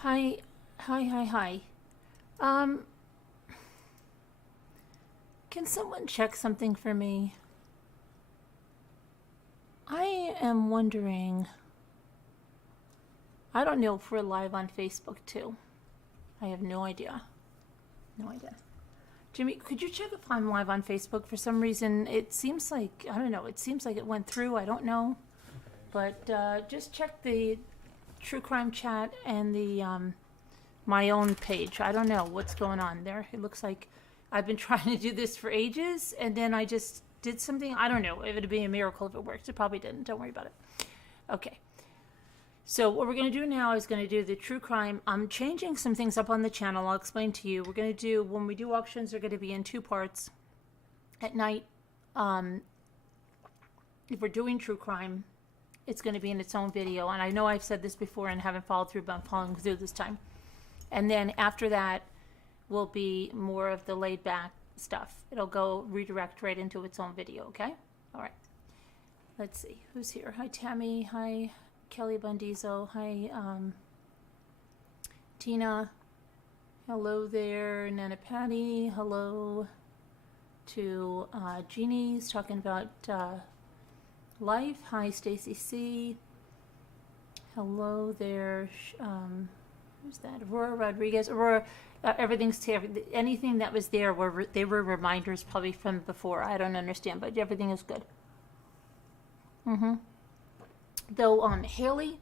Hi, hi. Um, can someone check something for me? I am wondering. I don't know if we're live on Facebook too. I have no idea. No idea. Jimmy, could you check if I'm live on Facebook? For some reason, it seems like, I don't know, it seems like it went through. I don't know. But just check the True Crime Chat and the my own page. I don't know what's going on there. It looks like I've been trying to do this for ages, and then I just did something. I don't know if it'd be a miracle if it works. It probably didn't. Don't worry about it. Okay. So what we're going to do now is going to do the true crime. I'm changing some things up on the channel. I'll explain to you. We're going to do, when we do auctions, they're going to be in two parts. At night, if we're doing true crime, it's going to be in its own video. And I know I've said this before and haven't followed through, but I'm following through this time. And then after that will be more of the laid back stuff. It'll go redirect right into its own video, okay? All right. Let's see. Who's here? Hi, Tammy. Hi, Kelly Bundizo. Hi, Tina. Hello there, Nana Patty. Hello to Jeannie's talking about life. Hi, Stacy C. Hello there. Who's that? Aurora Rodriguez. Aurora, everything's here. Anything that was there they were reminders probably from before. I don't understand, but everything is good. Though, Haley,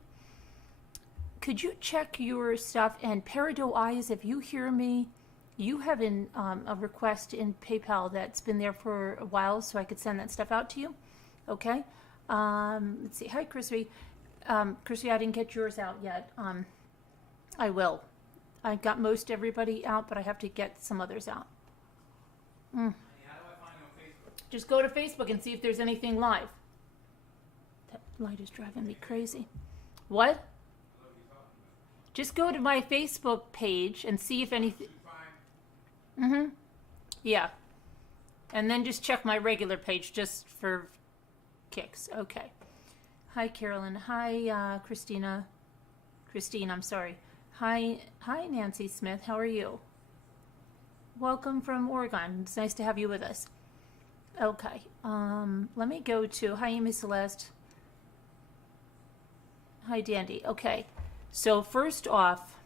could you check your stuff? And Peridot Eyes, if you hear me, you have a request in PayPal that's been there for a while, so I could send that stuff out to you. Okay. Let's see. Hi, Chrissy. Chrissy, I didn't get yours out yet. I will. I got most everybody out, but I have to get some others out. How do I find you on Facebook? Just go to Facebook and see if there's anything live. That light is driving me crazy. What? Just go to my Facebook page and see if anything. Yeah. And then just check my regular page just for kicks. Okay. Hi, Carolyn. Hi, Christina. Christine, I'm sorry. Hi, Nancy Smith. How are you? Welcome from Oregon. It's nice to have you with us. Okay. Let me go to hi, Amy Celeste. Hi, Dandy. Okay. So first off,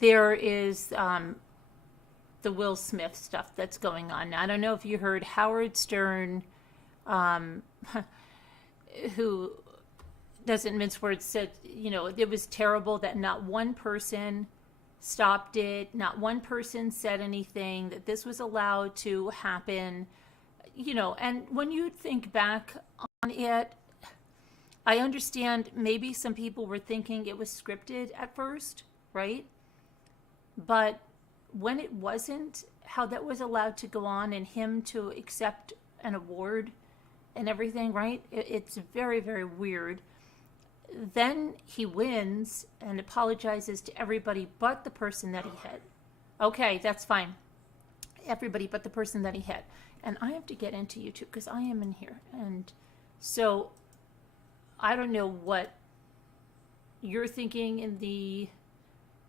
there is the Will Smith stuff that's going on. Now, I don't know if you heard Howard Stern, who doesn't mince words, said, it was terrible that not one person stopped it, not one person said anything, that this was allowed to happen, and when you think back on it, I understand maybe some people were thinking it was scripted at first, right? But when it wasn't, how that was allowed to go on and him to accept an award and everything, right? It's very, very weird. Then he wins and apologizes to everybody but the person that he hit. Okay, that's fine. Everybody but the person that he hit. And I have to get into YouTube because I am in here. And so I don't know what you're thinking in the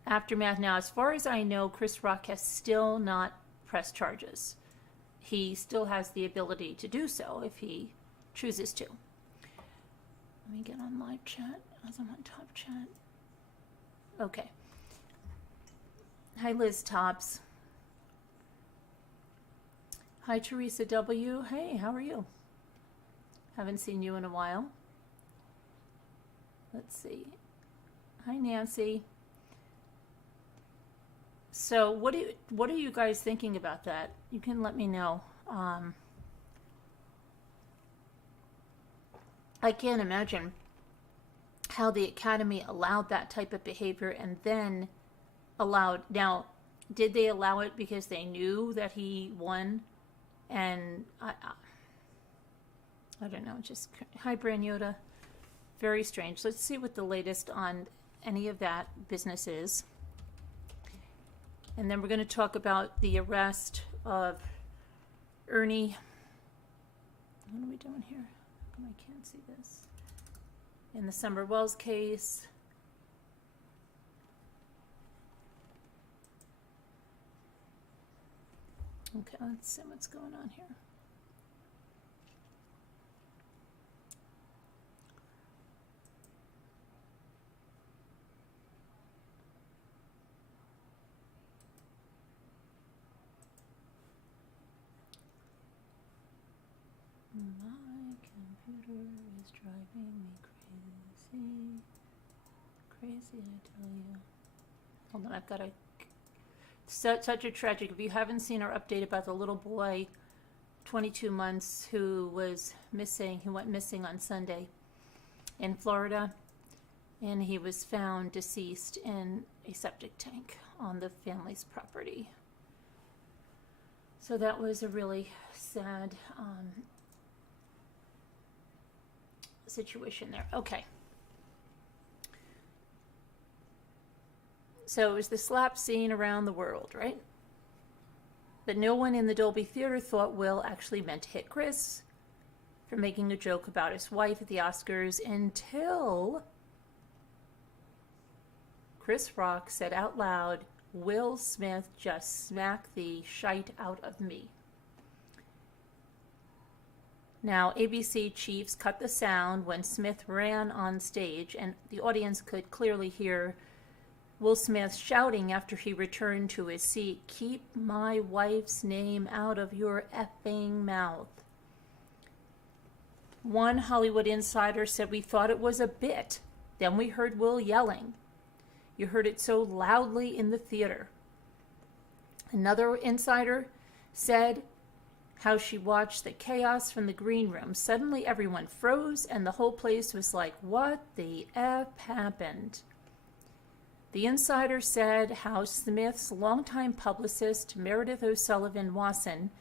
aftermath. Now, as far as I know, Chris Rock has still not pressed charges. He still has the ability to do so if he chooses to. Let me get on live chat as I'm on top chat. Okay. Hi, Liz Tops. Hi, Teresa W. Hey, how are you? Haven't seen you in a while. Let's see. Hi, Nancy. So what are you guys thinking about that? You can let me know. I can't imagine how the Academy allowed that type of behavior and then allowed. Now, did they allow it because they knew that he won? And I don't know. Just hi, Brand Yoda. Very strange. Let's see what the latest on any of that business is. And then we're going to talk about the arrest of Ernie. What are we doing here? I can't see this. In the Summer Wells case. Okay, let's see what's going on here. My computer is driving me crazy. Crazy, I tell you. Hold on, I've got a such a tragic. If you haven't seen our update about the little boy, 22 months, who was missing, who went missing on Sunday in Florida, and he was found deceased in a septic tank on the family's property. So that was a really sad situation there. Okay. So it was the slap scene around the world, right? But no one in the Dolby Theater thought Will actually meant to hit Chris for making a joke about his wife at the Oscars until Chris Rock said out loud, "Will Smith just smacked the shite out of me." Now, ABC chiefs cut the sound when Smith ran on stage, and the audience could clearly hear Will Smith shouting after he returned to his seat, "Keep my wife's name out of your effing mouth." One Hollywood insider said, "We thought it was a bit. Then we heard Will yelling. You heard it so loudly in the theater." Another insider said how she watched the chaos from the green room. Suddenly everyone froze and the whole place was like, what the F happened? The insider said how Smith's longtime publicist, Meredith O'Sullivan Wasson,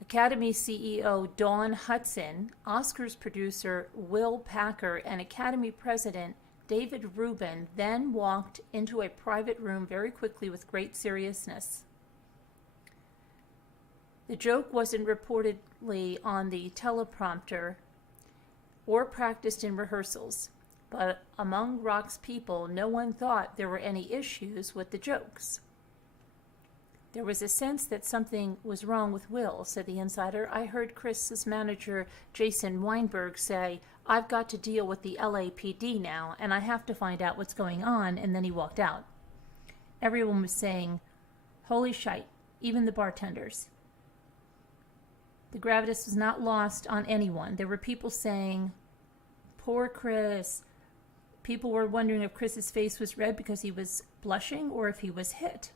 Academy CEO Dawn Hudson, Oscars producer Will Packer, and Academy president David Rubin then walked into a private room very quickly with great seriousness. The joke wasn't reportedly on the teleprompter or practiced in rehearsals, but among Rock's people, no one thought there were any issues with the jokes. There was a sense that something was wrong with Will, said the insider. I heard Chris's manager, Jason Weinberg, say, "I've got to deal with the LAPD now, and I have to find out what's going on," and then he walked out. Everyone was saying, "Holy shite," even the bartenders. The gravitas was not lost on anyone. There were people saying, "Poor Chris." People were wondering if Chris's face was red because he was blushing or if he was hit.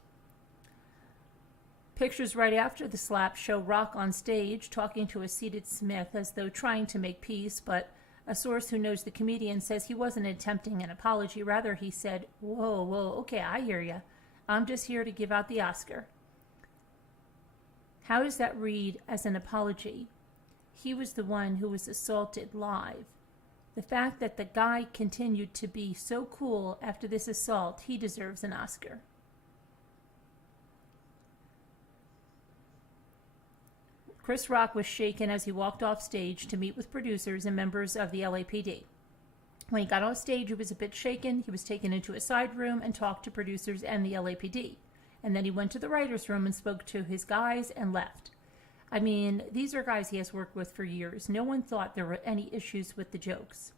Pictures right after the slap show Rock on stage talking to a seated Smith as though trying to make peace, but a source who knows the comedian says he wasn't attempting an apology. Rather, he said, whoa, okay, I hear ya. I'm just here to give out the Oscar." How does that read as an apology? He was the one who was assaulted live. The fact that the guy continued to be so cool after this assault, he deserves an Oscar. Chris Rock was shaken as he walked off stage to meet with producers and members of the LAPD. When he got off stage, he was a bit shaken. He was taken into a side room and talked to producers and the LAPD. And then he went to the writer's room and spoke to his guys and left. I mean, these are guys he has worked with for years. No one thought there were any issues with the jokes.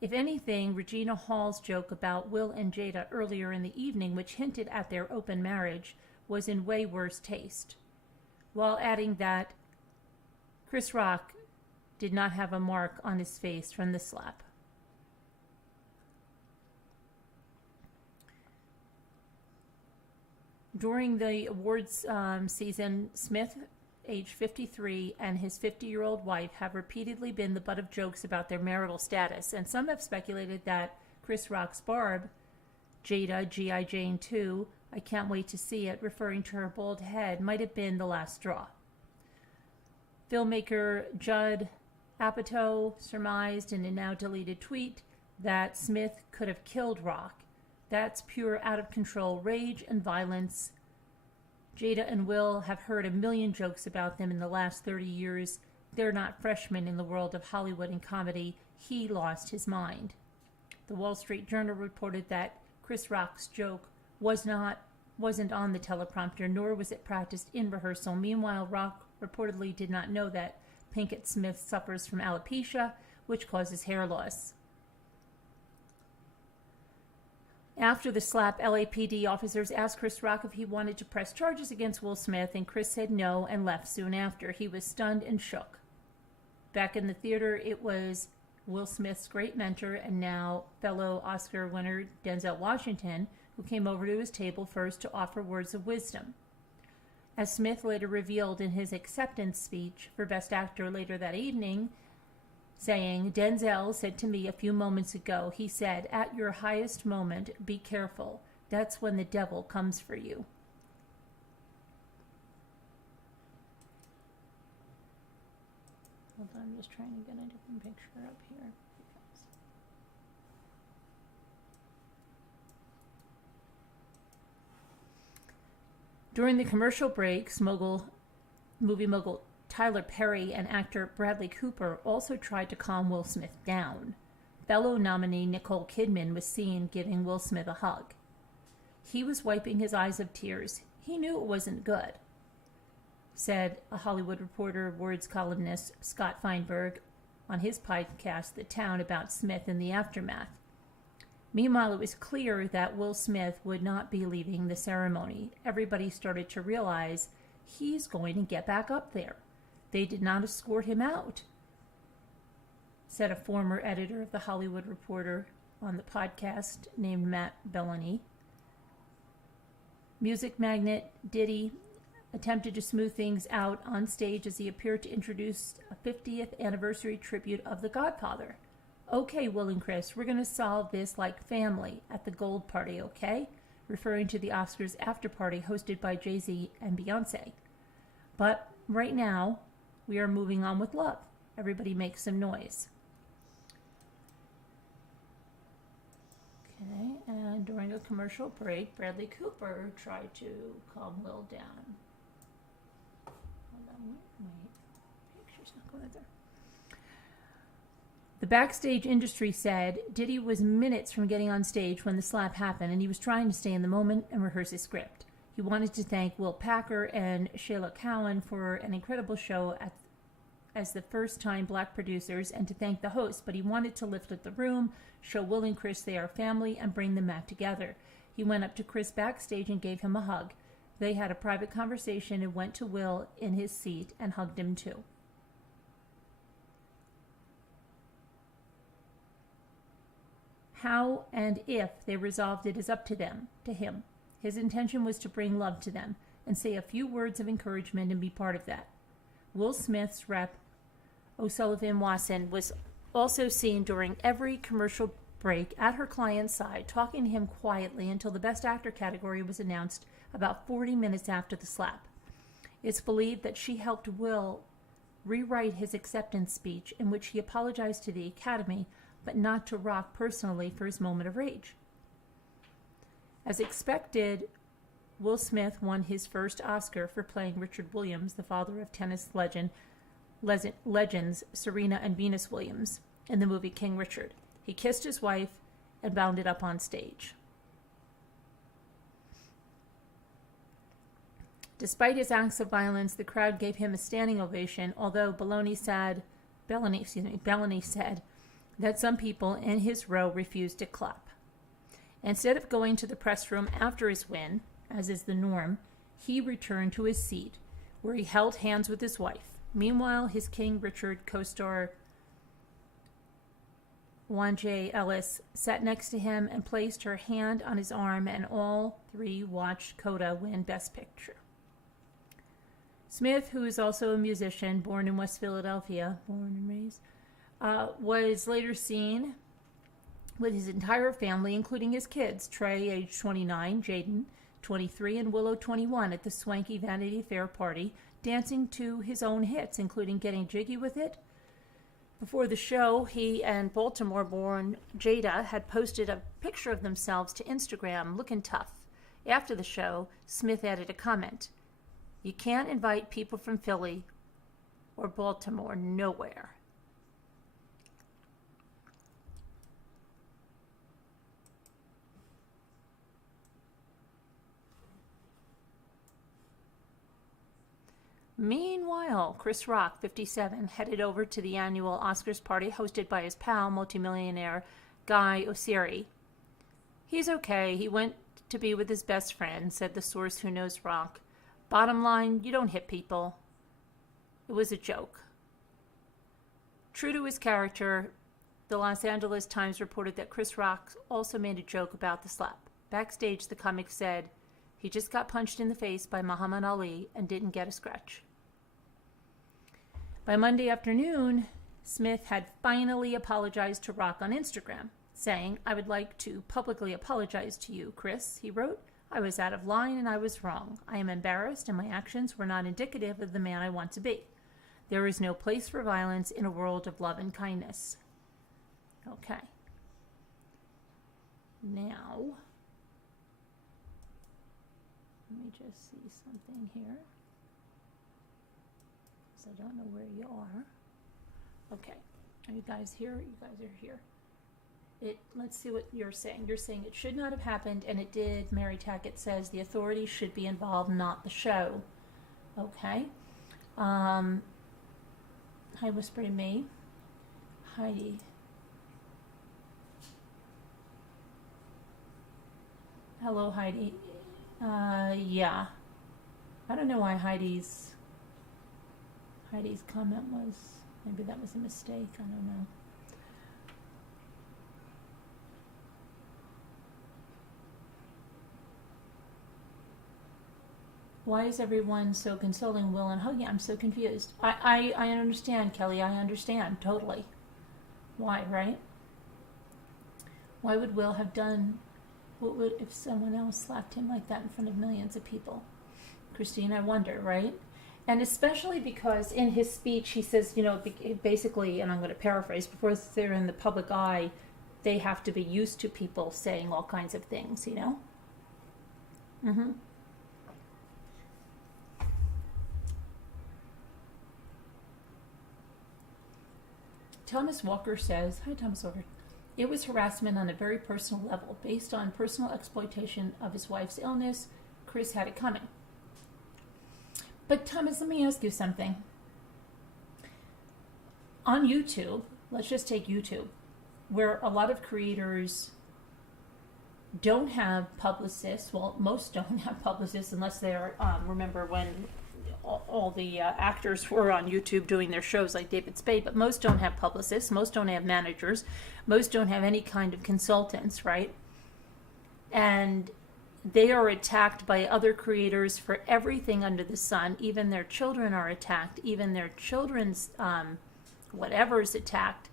If anything, Regina Hall's joke about Will and Jada earlier in the evening, which hinted at their open marriage, was in way worse taste. While adding that Chris Rock did not have a mark on his face from the slap. During the awards season, Smith, age 53, and his 50-year-old wife have repeatedly been the butt of jokes about their marital status, and some have speculated that Chris Rock's Barb, Jada, G.I. Jane 2, I can't wait to see it, referring to her bald head, might have been the last straw. Filmmaker Judd Apatow surmised in a now-deleted tweet that Smith could have killed Rock. That's pure out-of-control rage and violence. Jada and Will have heard a million jokes about them in the last 30 years. They're not freshmen in the world of Hollywood and comedy. He lost his mind. The Wall Street Journal reported that Chris Rock's joke was wasn't on the teleprompter, nor was it practiced in rehearsal. Meanwhile, Rock reportedly did not know that Pinkett Smith suffers from alopecia, which causes hair loss. After the slap, LAPD officers asked Chris Rock if he wanted to press charges against Will Smith, and Chris said no and left soon after. He was stunned and shook. Back in the theater, it was Will Smith's great mentor and now fellow Oscar winner Denzel Washington who came over to his table first to offer words of wisdom. As Smith later revealed in his acceptance speech for Best Actor later that evening, saying, "Denzel said to me a few moments ago, he said, 'At your highest moment, be careful. That's when the devil comes for you.'" Hold on, I'm just trying to get a different picture up here. During the commercial breaks, movie mogul Tyler Perry and actor Bradley Cooper also tried to calm Will Smith down. Fellow nominee Nicole Kidman was seen giving Will Smith a hug. He was wiping his eyes of tears. He knew it wasn't good, said a Hollywood Reporter Words columnist Scott Feinberg on his podcast The Town about Smith in the aftermath. Meanwhile, it was clear that Will Smith would not be leaving the ceremony. Everybody started to realize he's going to get back up there. They did not escort him out, said a former editor of The Hollywood Reporter on the podcast named Matt Bellany. Music magnate Diddy attempted to smooth things out on stage as he appeared to introduce a 50th anniversary tribute of The Godfather. "Okay, Will and Chris, we're going to solve this like family at the Gold Party, okay?" Referring to the Oscars after party hosted by Jay-Z and Beyonce. "But right now, we are moving on with love. Everybody make some noise." Okay, and during a commercial break, Bradley Cooper tried to calm Will down. Hold on, wait. Picture's not going there. The backstage industry said Diddy was minutes from getting on stage when the slap happened, and he was trying to stay in the moment and rehearse his script. He wanted to thank Will Packer and Shayla Cowan for an incredible show as the first-time black producers and to thank the host, but he wanted to lift up the room, show Will and Chris they are family, and bring them back together. He went up to Chris backstage and gave him a hug. They had a private conversation and went to Will in his seat and hugged him too. How and if they resolved it is up to them, to him. His intention was to bring love to them and say a few words of encouragement and be part of that. Will Smith's rep, O'Sullivan Wasson, was also seen during every commercial break at her client's side, talking to him quietly until the Best Actor category was announced about 40 minutes after the slap. It's believed that she helped Will rewrite his acceptance speech in which he apologized to the Academy, but not to Rock personally for his moment of rage. As expected, Will Smith won his first Oscar for playing Richard Williams, the father of tennis legends Serena and Venus Williams, in the movie King Richard. He kissed his wife and bounded up on stage. Despite his acts of violence, the crowd gave him a standing ovation, although Bellany said that some people in his row refused to clap. Instead of going to the press room after his win, as is the norm, he returned to his seat, where he held hands with his wife. Meanwhile, his King Richard co-star Wanjay Ellis sat next to him and placed her hand on his arm, and all three watched Coda win Best Picture. Smith, who is also a musician, born in West Philadelphia, born and raised, was later seen with his entire family, including his kids, Trey, age 29, Jaden, 23, and Willow, 21, at the swanky Vanity Fair party, dancing to his own hits, including Getting Jiggy with It. Before the show, he and Baltimore-born Jada had posted a picture of themselves to Instagram, looking tough. After the show, Smith added a comment: "You can't invite people from Philly or Baltimore nowhere." Meanwhile, Chris Rock, 57, headed over to the annual Oscars party hosted by his pal, multimillionaire Guy Oseary. He's okay. He went to be with his best friend, said the source who knows Rock. Bottom line, you don't hit people. It was a joke. True to his character, the Los Angeles Times reported that Chris Rock also made a joke about the slap. Backstage, the comic said he just got punched in the face by Muhammad Ali and didn't get a scratch. By Monday afternoon, Smith had finally apologized to Rock on Instagram, saying, "I would like to publicly apologize to you, Chris," he wrote. "I was out of line and I was wrong. I am embarrassed and my actions were not indicative of the man I want to be. There is no place for violence in a world of love and kindness." Okay. Now, let me just see something here, because I don't know where you are. Okay. Are you guys here? You guys are here. Let's see what you're saying. You're saying it should not have happened, and it did. Mary Tackett says the authorities should be involved, not the show. Okay. Hi, Whisper to Me. Heidi. Hello, Heidi. Yeah. I don't know why Heidi's comment was, maybe that was a mistake. I don't know. Why is everyone so consoling Will and hugging? I'm so confused. I understand, Kelly. I understand totally. Why, right? Why would Will have done what would if someone else slapped him like that in front of millions of people? Christine, I wonder, right? And especially because in his speech he says, basically, and I'm going to paraphrase, before they're in the public eye, they have to be used to people saying all kinds of things, Mm-hmm. Thomas Walker says, hi Thomas Walker, it was harassment on a very personal level. Based on personal exploitation of his wife's illness, Chris had it coming. But Thomas, let me ask you something. On YouTube, let's just take YouTube, where a lot of creators don't have publicists. Well, most don't have publicists unless they're, remember when all the actors were on YouTube doing their shows like David Spade, but most don't have publicists, most don't have managers, most don't have any kind of consultants, right? And they are attacked by other creators for everything under the sun. Even their children are attacked, even their children's whatever is attacked.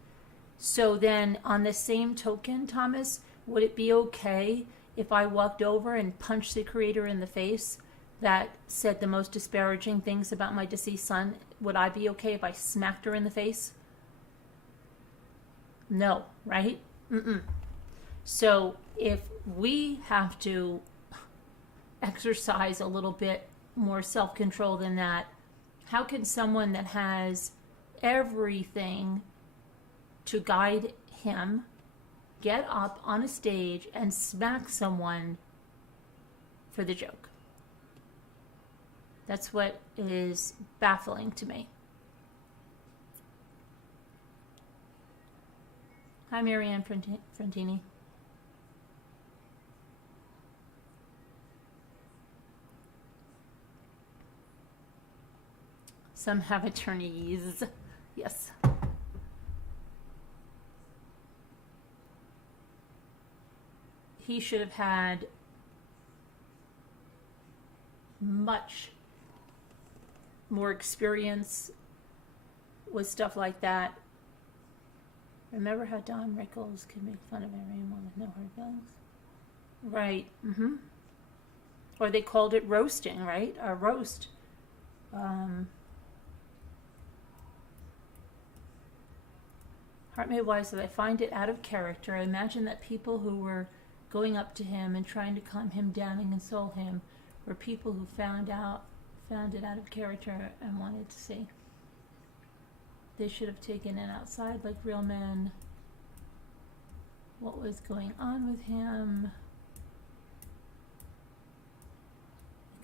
So then on the same token, Thomas, would it be okay if I walked over and punched the creator in the face that said the most disparaging things about my deceased son? Would I be okay if I smacked her in the face? No, right? Mm-mm. So if we have to exercise a little bit more self-control than that, how can someone that has everything to guide him get up on a stage and smack someone for the joke? That's what is baffling to me. Hi, Marianne Frontini. Some have attorneys. Yes. He should have had much more experience with stuff like that. Remember how Don Rickles could make fun of everyone with no hard feelings? Right. Mm-hmm. Or they called it roasting, right? A roast. Heart Made Wise says, I find it out of character. I imagine that people who were going up to him and trying to calm him down and console him were people who found it out of character and wanted to see. They should have taken it outside like real men. What was going on with him?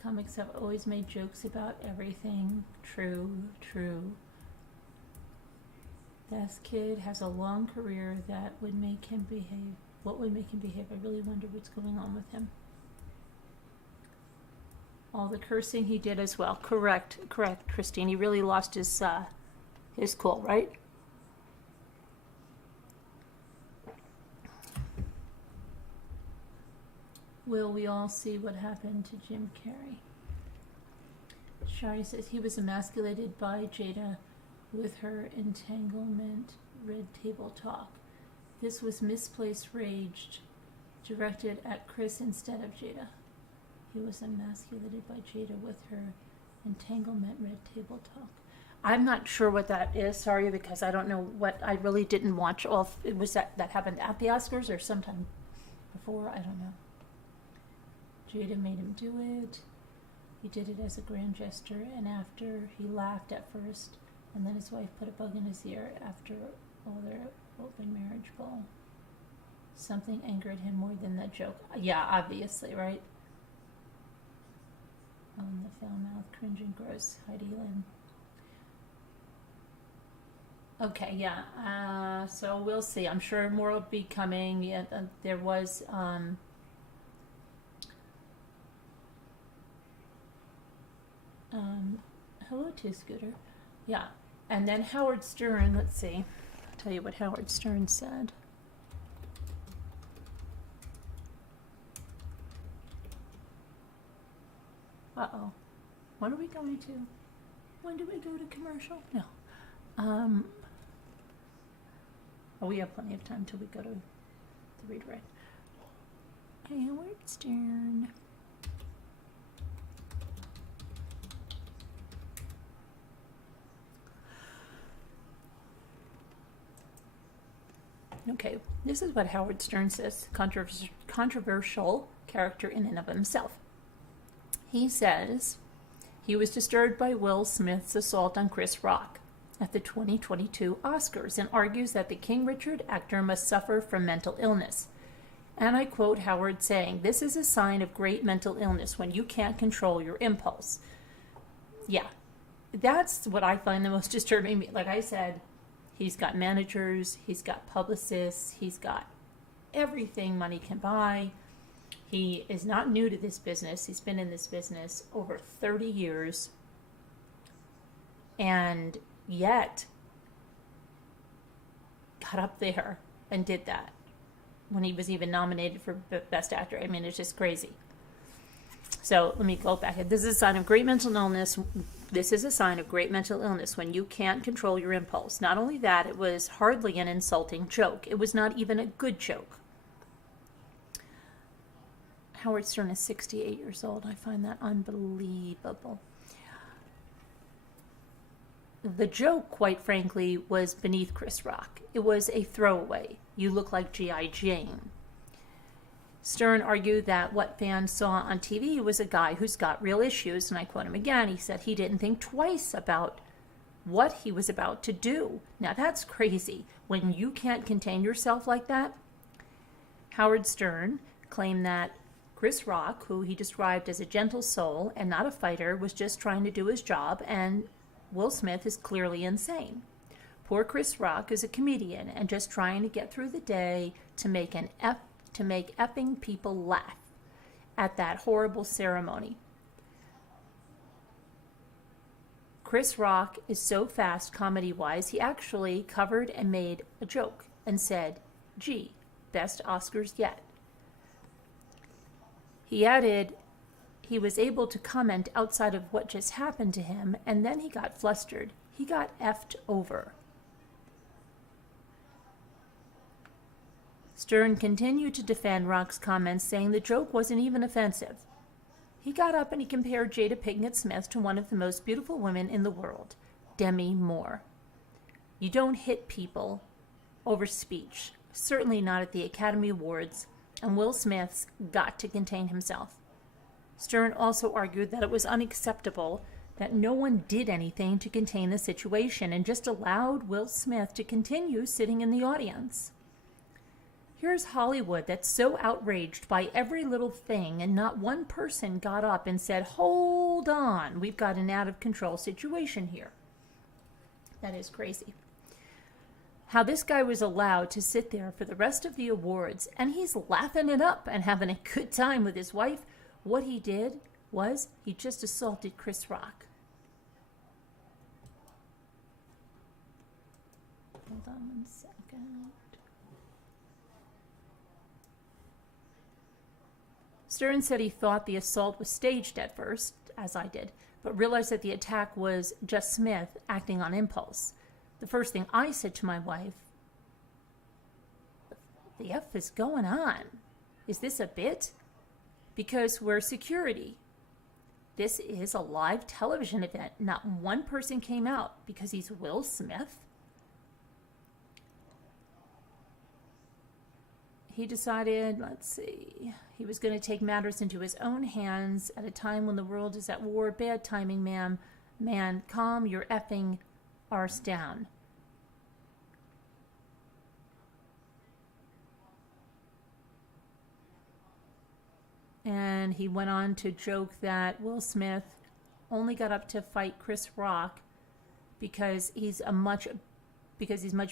comics have always made jokes about everything. True, true. This kid has a long career that would make him behave. What would make him behave? I really wonder what's going on with him. All the cursing he did as well. Correct, Christine. He really lost his cool, right? Will we all see what happened to Jim Carrey? Shari says he was emasculated by Jada with her entanglement red table talk. This was misplaced rage directed at Chris instead of Jada. He was emasculated by Jada with her entanglement red table talk. I'm not sure what that is, sorry, because I don't know what, I really didn't watch all, was that happened at the Oscars or sometime before? I don't know. Jada made him do it. He did it as a grand gesture, and after he laughed at first, and then his wife put a bug in his ear after all their open marriage ball. Something angered him more than that joke. Yeah, obviously, right? The foul mouth, cringe and gross, Heidi Lynn. Okay, yeah. So we'll see. I'm sure more will be coming. Yeah, there was. Hello, Two Scooter. Yeah, and then Howard Stern. Let's see. I'll tell you what Howard Stern said. Uh-oh. What are we going to? When do we go to commercial? No. Oh, we have plenty of time till we go to the redirect. Howard Stern. Okay, this is what Howard Stern says, controversial character in and of himself. He says he was disturbed by Will Smith's assault on Chris Rock at the 2022 Oscars and argues that the King Richard actor must suffer from mental illness. And I quote Howard saying, "This is a sign of great mental illness when you can't control your impulse." Yeah, that's what I find the most disturbing. Like I said, he's got managers, he's got publicists, he's got everything money can buy. He is not new to this business. He's been in this business over 30 years. And yet, got up there and did that when he was even nominated for Best Actor. I mean, it's just crazy. So let me go back. This is a sign of great mental illness. This is a sign of great mental illness when you can't control your impulse. Not only that, it was hardly an insulting joke. It was not even a good joke. Howard Stern is 68 years old. I find that unbelievable. The joke, quite frankly, was beneath Chris Rock. It was a throwaway. You look like G.I. Jane. Stern argued that what fans saw on TV was a guy who's got real issues, and I quote him again. He said he didn't think twice about what he was about to do. Now that's crazy. When you can't contain yourself like that. Howard Stern claimed that Chris Rock, who he described as a gentle soul and not a fighter, was just trying to do his job, and Will Smith is clearly insane. Poor Chris Rock is a comedian and just trying to get through the day to make effing people laugh at that horrible ceremony. Chris Rock is so fast comedy-wise, he actually covered and made a joke and said, "Gee, best Oscars yet." He added he was able to comment outside of what just happened to him, and then he got flustered. He got effed over. Stern continued to defend Rock's comments, saying the joke wasn't even offensive. He got up and he compared Jada Pinkett Smith to one of the most beautiful women in the world, Demi Moore. You don't hit people over speech, certainly not at the Academy Awards, and Will Smith's got to contain himself. Stern also argued that it was unacceptable that no one did anything to contain the situation and just allowed Will Smith to continue sitting in the audience. Here's Hollywood that's so outraged by every little thing, and not one person got up and said, hold on, we've got an out of control situation here. That is crazy. How this guy was allowed to sit there for the rest of the awards, and he's laughing it up and having a good time with his wife. What he did was he just assaulted Chris Rock. Hold on 1 second. Stern said he thought the assault was staged at first, as I did, but realized that the attack was just Smith acting on impulse. The first thing I said to my wife, the F is going on? Is this a bit? Because we're security. This is a live television event. Not one person came out because he's Will Smith. He decided, let's see, he was going to take matters into his own hands at a time when the world is at war. Bad timing, ma'am. Man, calm your effing arse down. And he went on to joke that Will Smith only got up to fight Chris Rock because he's much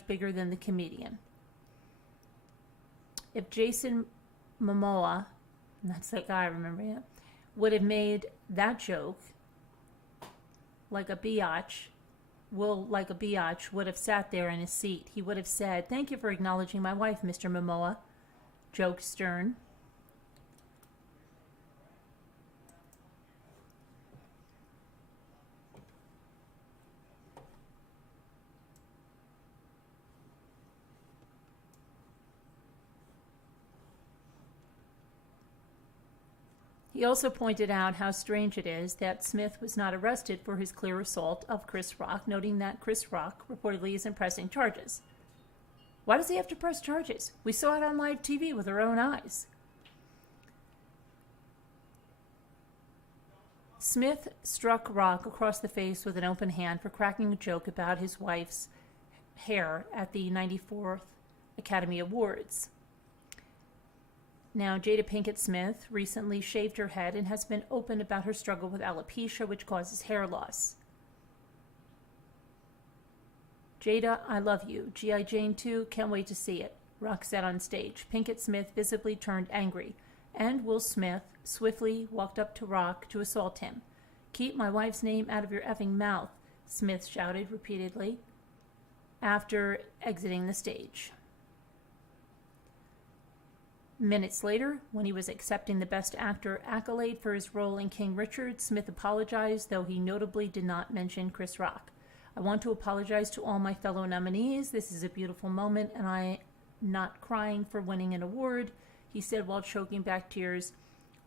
bigger than the comedian. If Jason Momoa, and that's that guy, remember him, would have made that joke like a biatch, Will, like a biatch, would have sat there in his seat. He would have said, "Thank you for acknowledging my wife, Mr. Momoa," joked Stern. He also pointed out how strange it is that Smith was not arrested for his clear assault of Chris Rock, noting that Chris Rock reportedly isn't pressing charges. Why does he have to press charges? We saw it on live TV with our own eyes. Smith struck Rock across the face with an open hand for cracking a joke about his wife's hair at the 94th Academy Awards. Now, Jada Pinkett Smith recently shaved her head and has been open about her struggle with alopecia, which causes hair loss. Jada, I love you. G.I. Jane 2, can't wait to see it, Rock said on stage. Pinkett Smith visibly turned angry, and Will Smith swiftly walked up to Rock to assault him. Keep my wife's name out of your effing mouth, Smith shouted repeatedly after exiting the stage. Minutes later, when he was accepting the Best Actor accolade for his role in King Richard, Smith apologized, though he notably did not mention Chris Rock. I want to apologize to all my fellow nominees. This is a beautiful moment, and I'm not crying for winning an award, he said while choking back tears.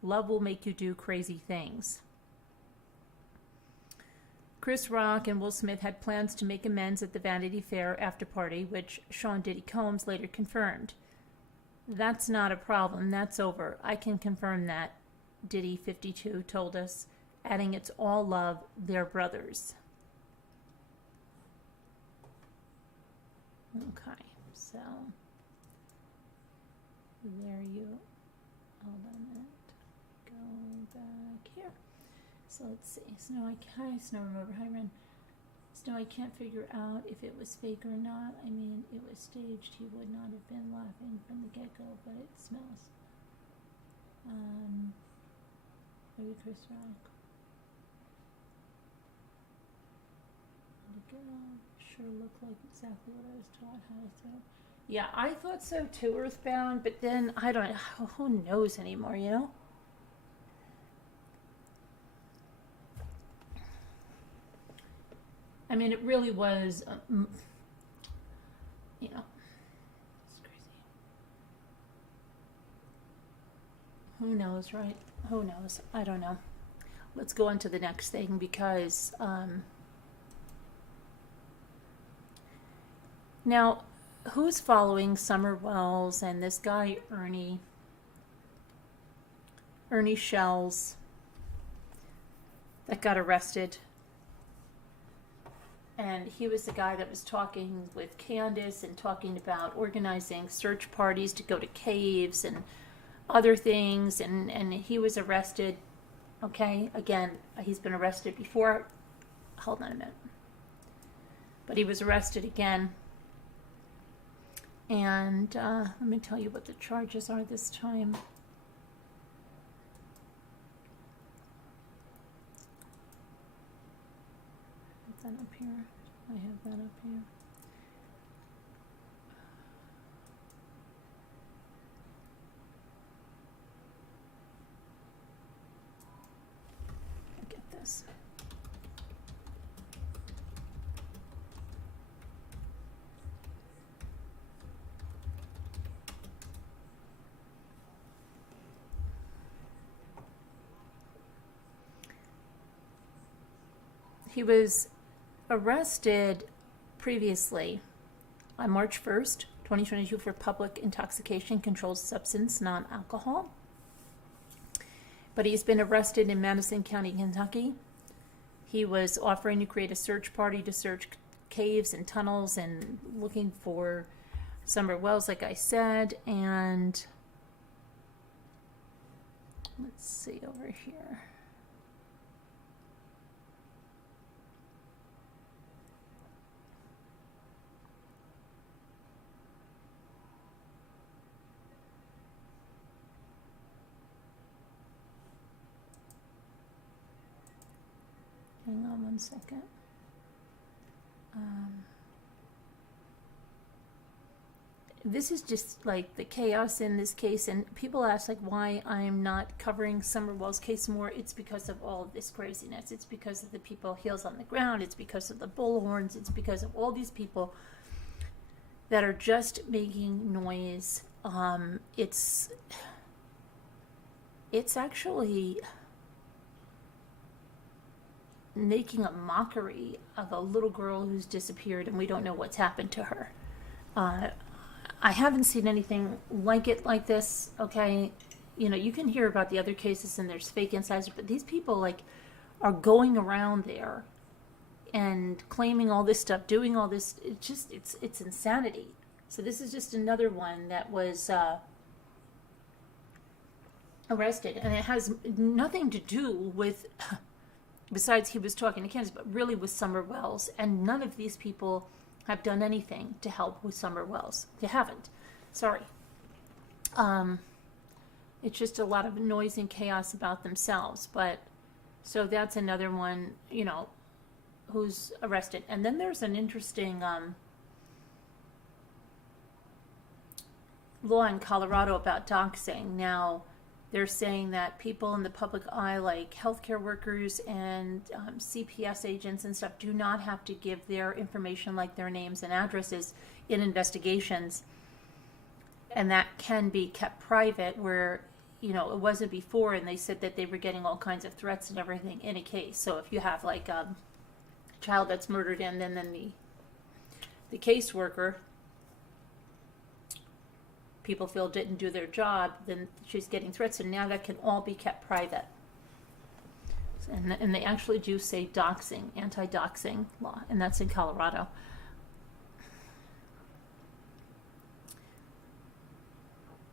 Love will make you do crazy things. Chris Rock and Will Smith had plans to make amends at the Vanity Fair after party, which Sean Diddy Combs later confirmed. That's not a problem. That's over. I can confirm that, Diddy 52 told us, adding it's all love. They're brothers. Okay, so there you, hold on a minute, go back here. So let's see, Snow Remover, hi Ren. Snow, I can't figure out if it was fake or not. I mean, it was staged. He would not have been laughing from the get-go, but it smells. Maybe Chris Rock. There we go. Sure looked like exactly what I was taught how to throw. Yeah, I thought so too, Earthbound, but then I don't, who knows anymore, you know? I mean, it really was, you know, it's crazy. Who knows, right? Who knows? I don't know. Let's go on to the next thing because, now, who's following Summer Wells and this guy, Ernie Shells, that got arrested And he was the guy that was talking with Candace and talking about organizing search parties to go to caves and other things. And he was arrested. Okay, again, he's been arrested before. Hold on a minute. But he was arrested again. And let me tell you what the charges are this time. Put that up here. I have that up here. Get this. He was arrested previously on March 1st, 2022 for public intoxication, controlled substance, non-alcohol. But he's been arrested in Madison County, Kentucky. He was offering to create a search party to search caves and tunnels and looking for Summer Wells, like I said. And let's see over here. Hang on one second. This is just like the chaos in this case, and people ask like why I'm not covering Summer Wells' case more. It's because of all of this craziness. It's because of the people heels on the ground. It's because of the bullhorns. It's because of all these people that are just making noise. It's actually making a mockery of a little girl who's disappeared and we don't know what's happened to her. I haven't seen anything like it like this, okay? You know, you can hear about the other cases and there's fake insiders, but these people like are going around there and claiming all this stuff, doing all this. It's insanity. So this is just another one that was arrested, and it has nothing to do with besides he was talking to Candace, but really with Summer Wells. And none of these people have done anything to help with Summer Wells. They haven't. Sorry. It's just a lot of noise and chaos about themselves. But so that's another one, you know, who's arrested. And then there's an interesting law in Colorado about doxing. Now, they're saying that people in the public eye, like healthcare workers and CPS agents and stuff, do not have to give their information, like their names and addresses, in investigations. And that can be kept private, where, you know, it wasn't before, and they said that they were getting all kinds of threats and everything in a case. So if you have, like, a child that's murdered and then the caseworker, people feel didn't do their job, then she's getting threats, and now that can all be kept private. And they actually do say doxing, anti-doxing law, and that's in Colorado.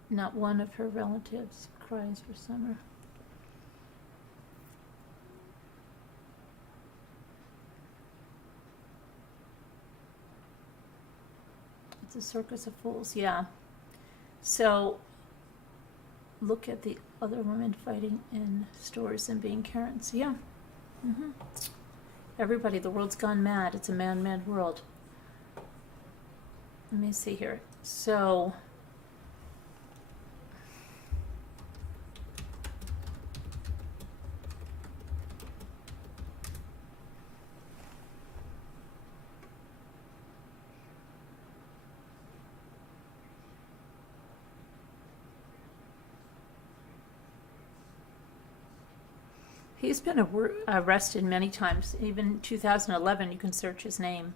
Not one of her relatives cries for Summer. It's a circus of fools, yeah. So, look at the other women fighting in stores and being Karens. Yeah. Everybody, the world's gone mad. It's a mad world. Let me see here. So, he's been arrested many times. Even 2011, you can search his name.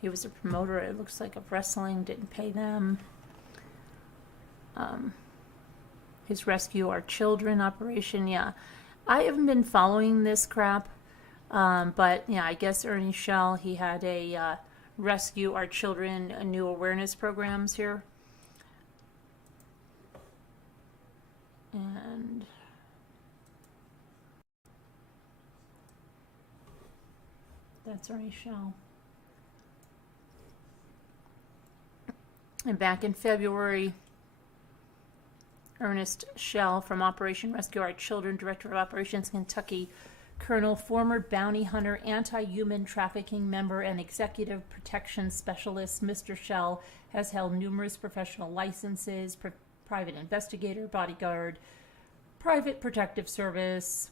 He was a promoter, it looks like, of wrestling, didn't pay them. His Rescue Our Children operation, yeah. I haven't been following this crap, but yeah, I guess Ernie Shell, he had a Rescue Our Children new awareness programs here. And that's Ernie Shell. And back in February, Ernest Shell from Operation Rescue Our Children, Director of Operations Kentucky, Colonel, former bounty hunter, anti-human trafficking member, and executive protection specialist, Mr. Shell has held numerous professional licenses, private investigator, bodyguard, private protective service,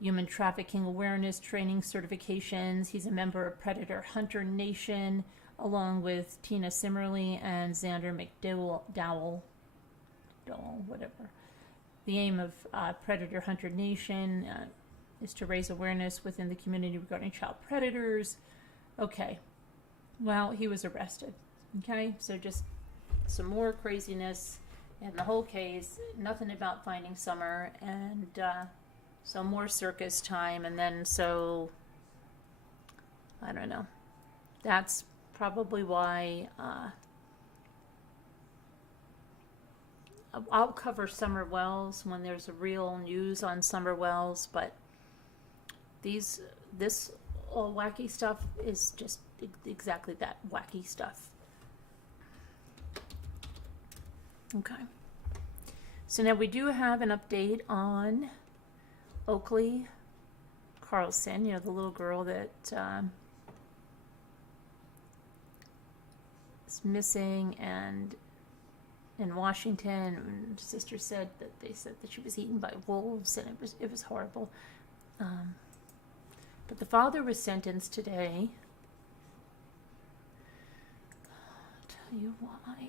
human trafficking awareness training certifications. He's a member of Predator Hunter Nation, along with Tina Simmerly and Xander McDowell, whatever. The aim of Predator Hunter Nation is to raise awareness within the community regarding child predators. Okay, well, he was arrested. Okay, so just some more craziness in the whole case. Nothing about finding Summer, and some more circus time, and then so I don't know. That's probably why I'll cover Summer Wells when there's a real news on Summer Wells, but this all wacky stuff is just exactly that, wacky stuff. Okay. So now we do have an update on Oakley Carlson, you know, the little girl that is missing, and in Washington, sister said that they said that she was eaten by wolves, and it was horrible. But the father was sentenced today. I'll tell you why.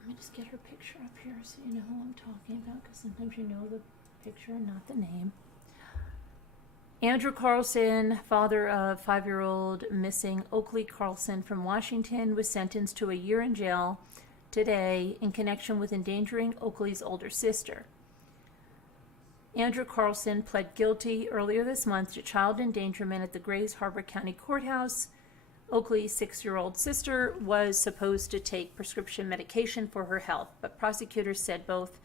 Let me just get her picture up here so you know who I'm talking about, because sometimes you know the picture and not the name. Andrew Carlson, father of 5-year-old missing Oakley Carlson from Washington, was sentenced to a year in jail today in connection with endangering Oakley's older sister. Andrew Carlson pled guilty earlier this month to child endangerment at the Grays Harbor County Courthouse. Oakley's 6-year-old sister was supposed to take prescription medication for her health, but prosecutors said both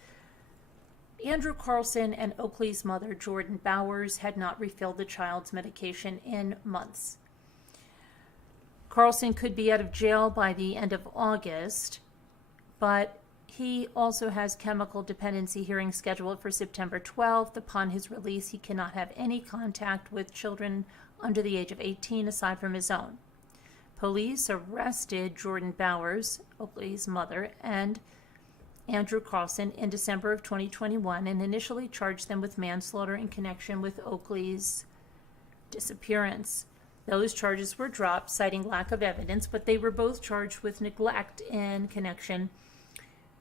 Andrew Carlson and Oakley's mother, Jordan Bowers, had not refilled the child's medication in months. Carlson could be out of jail by the end of August, but he also has chemical dependency hearings scheduled for September 12th. Upon his release, he cannot have any contact with children under the age of 18 aside from his own. Police arrested Jordan Bowers, Oakley's mother, and Andrew Carlson in December of 2021 and initially charged them with manslaughter in connection with Oakley's disappearance. Those charges were dropped, citing lack of evidence, but they were both charged with neglect in connection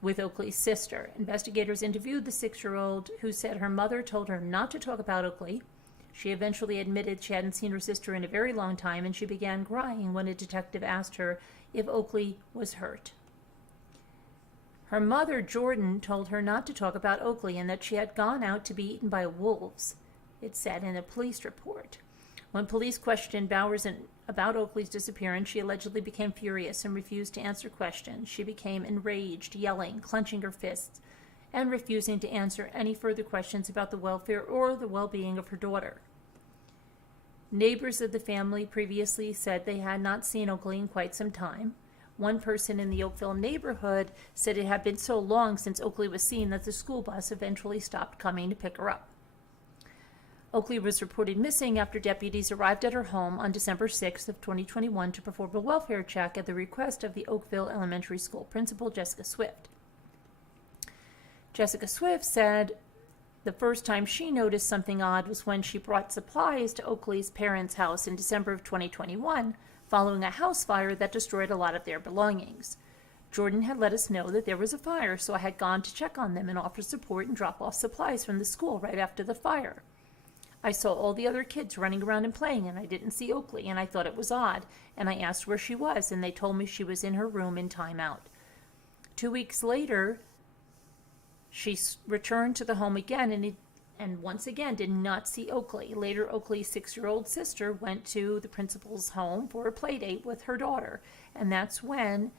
with Oakley's sister. Investigators interviewed the 6-year-old, who said her mother told her not to talk about Oakley. She eventually admitted she hadn't seen her sister in a very long time, and she began crying when a detective asked her if Oakley was hurt. Her mother, Jordan, told her not to talk about Oakley and that she had gone out to be eaten by wolves, it said in a police report. When police questioned Bowers about Oakley's disappearance, she allegedly became furious and refused to answer questions. She became enraged, yelling, clenching her fists, and refusing to answer any further questions about the welfare or the well-being of her daughter. Neighbors of the family previously said they had not seen Oakley in quite some time. One person in the Oakville neighborhood said it had been so long since Oakley was seen that the school bus eventually stopped coming to pick her up. Oakley was reported missing after deputies arrived at her home on December 6th of 2021 to perform a welfare check at the request of the Oakville Elementary School principal, Jessica Swift. Jessica Swift said the first time she noticed something odd was when she brought supplies to Oakley's parents' house in December of 2021, following a house fire that destroyed a lot of their belongings. Jordan had let us know that there was a fire, so I had gone to check on them and offer support and drop off supplies from the school right after the fire. I saw all the other kids running around and playing, and I didn't see Oakley, and I thought it was odd, and I asked where she was, and they told me she was in her room in timeout. 2 weeks later, she returned to the home again, and once again did not see Oakley. Later, Oakley's 6-year-old sister went to the principal's home for a play date with her daughter, and that's when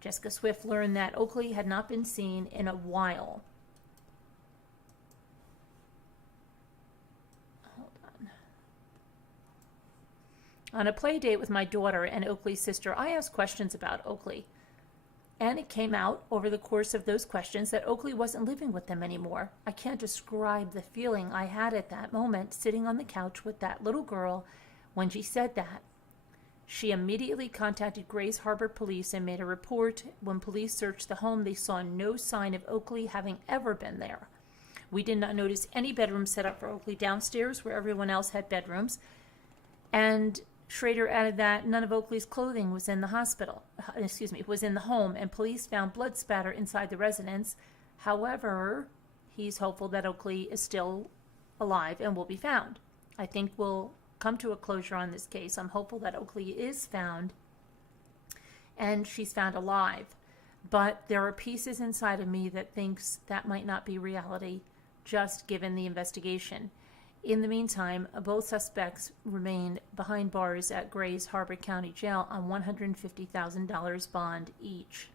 Jessica Swift learned that Oakley had not been seen in a while. Hold on. On a play date with my daughter and Oakley's sister, I asked questions about Oakley. And it came out over the course of those questions that Oakley wasn't living with them anymore. I can't describe the feeling I had at that moment, sitting on the couch with that little girl when she said that. She immediately contacted Grays Harbor Police and made a report. When police searched the home, they saw no sign of Oakley having ever been there. We did not notice any bedrooms set up for Oakley downstairs where everyone else had bedrooms. And Schrader added that none of Oakley's clothing was in the was in the home, and police found blood spatter inside the residence. However, he's hopeful that Oakley is still alive and will be found. I think we'll come to a closure on this case. I'm hopeful that Oakley is found and she's found alive. But there are pieces inside of me that thinks that might not be reality, just given the investigation. In the meantime, both suspects remain behind bars at Grays Harbor County Jail on $150,000 bond each.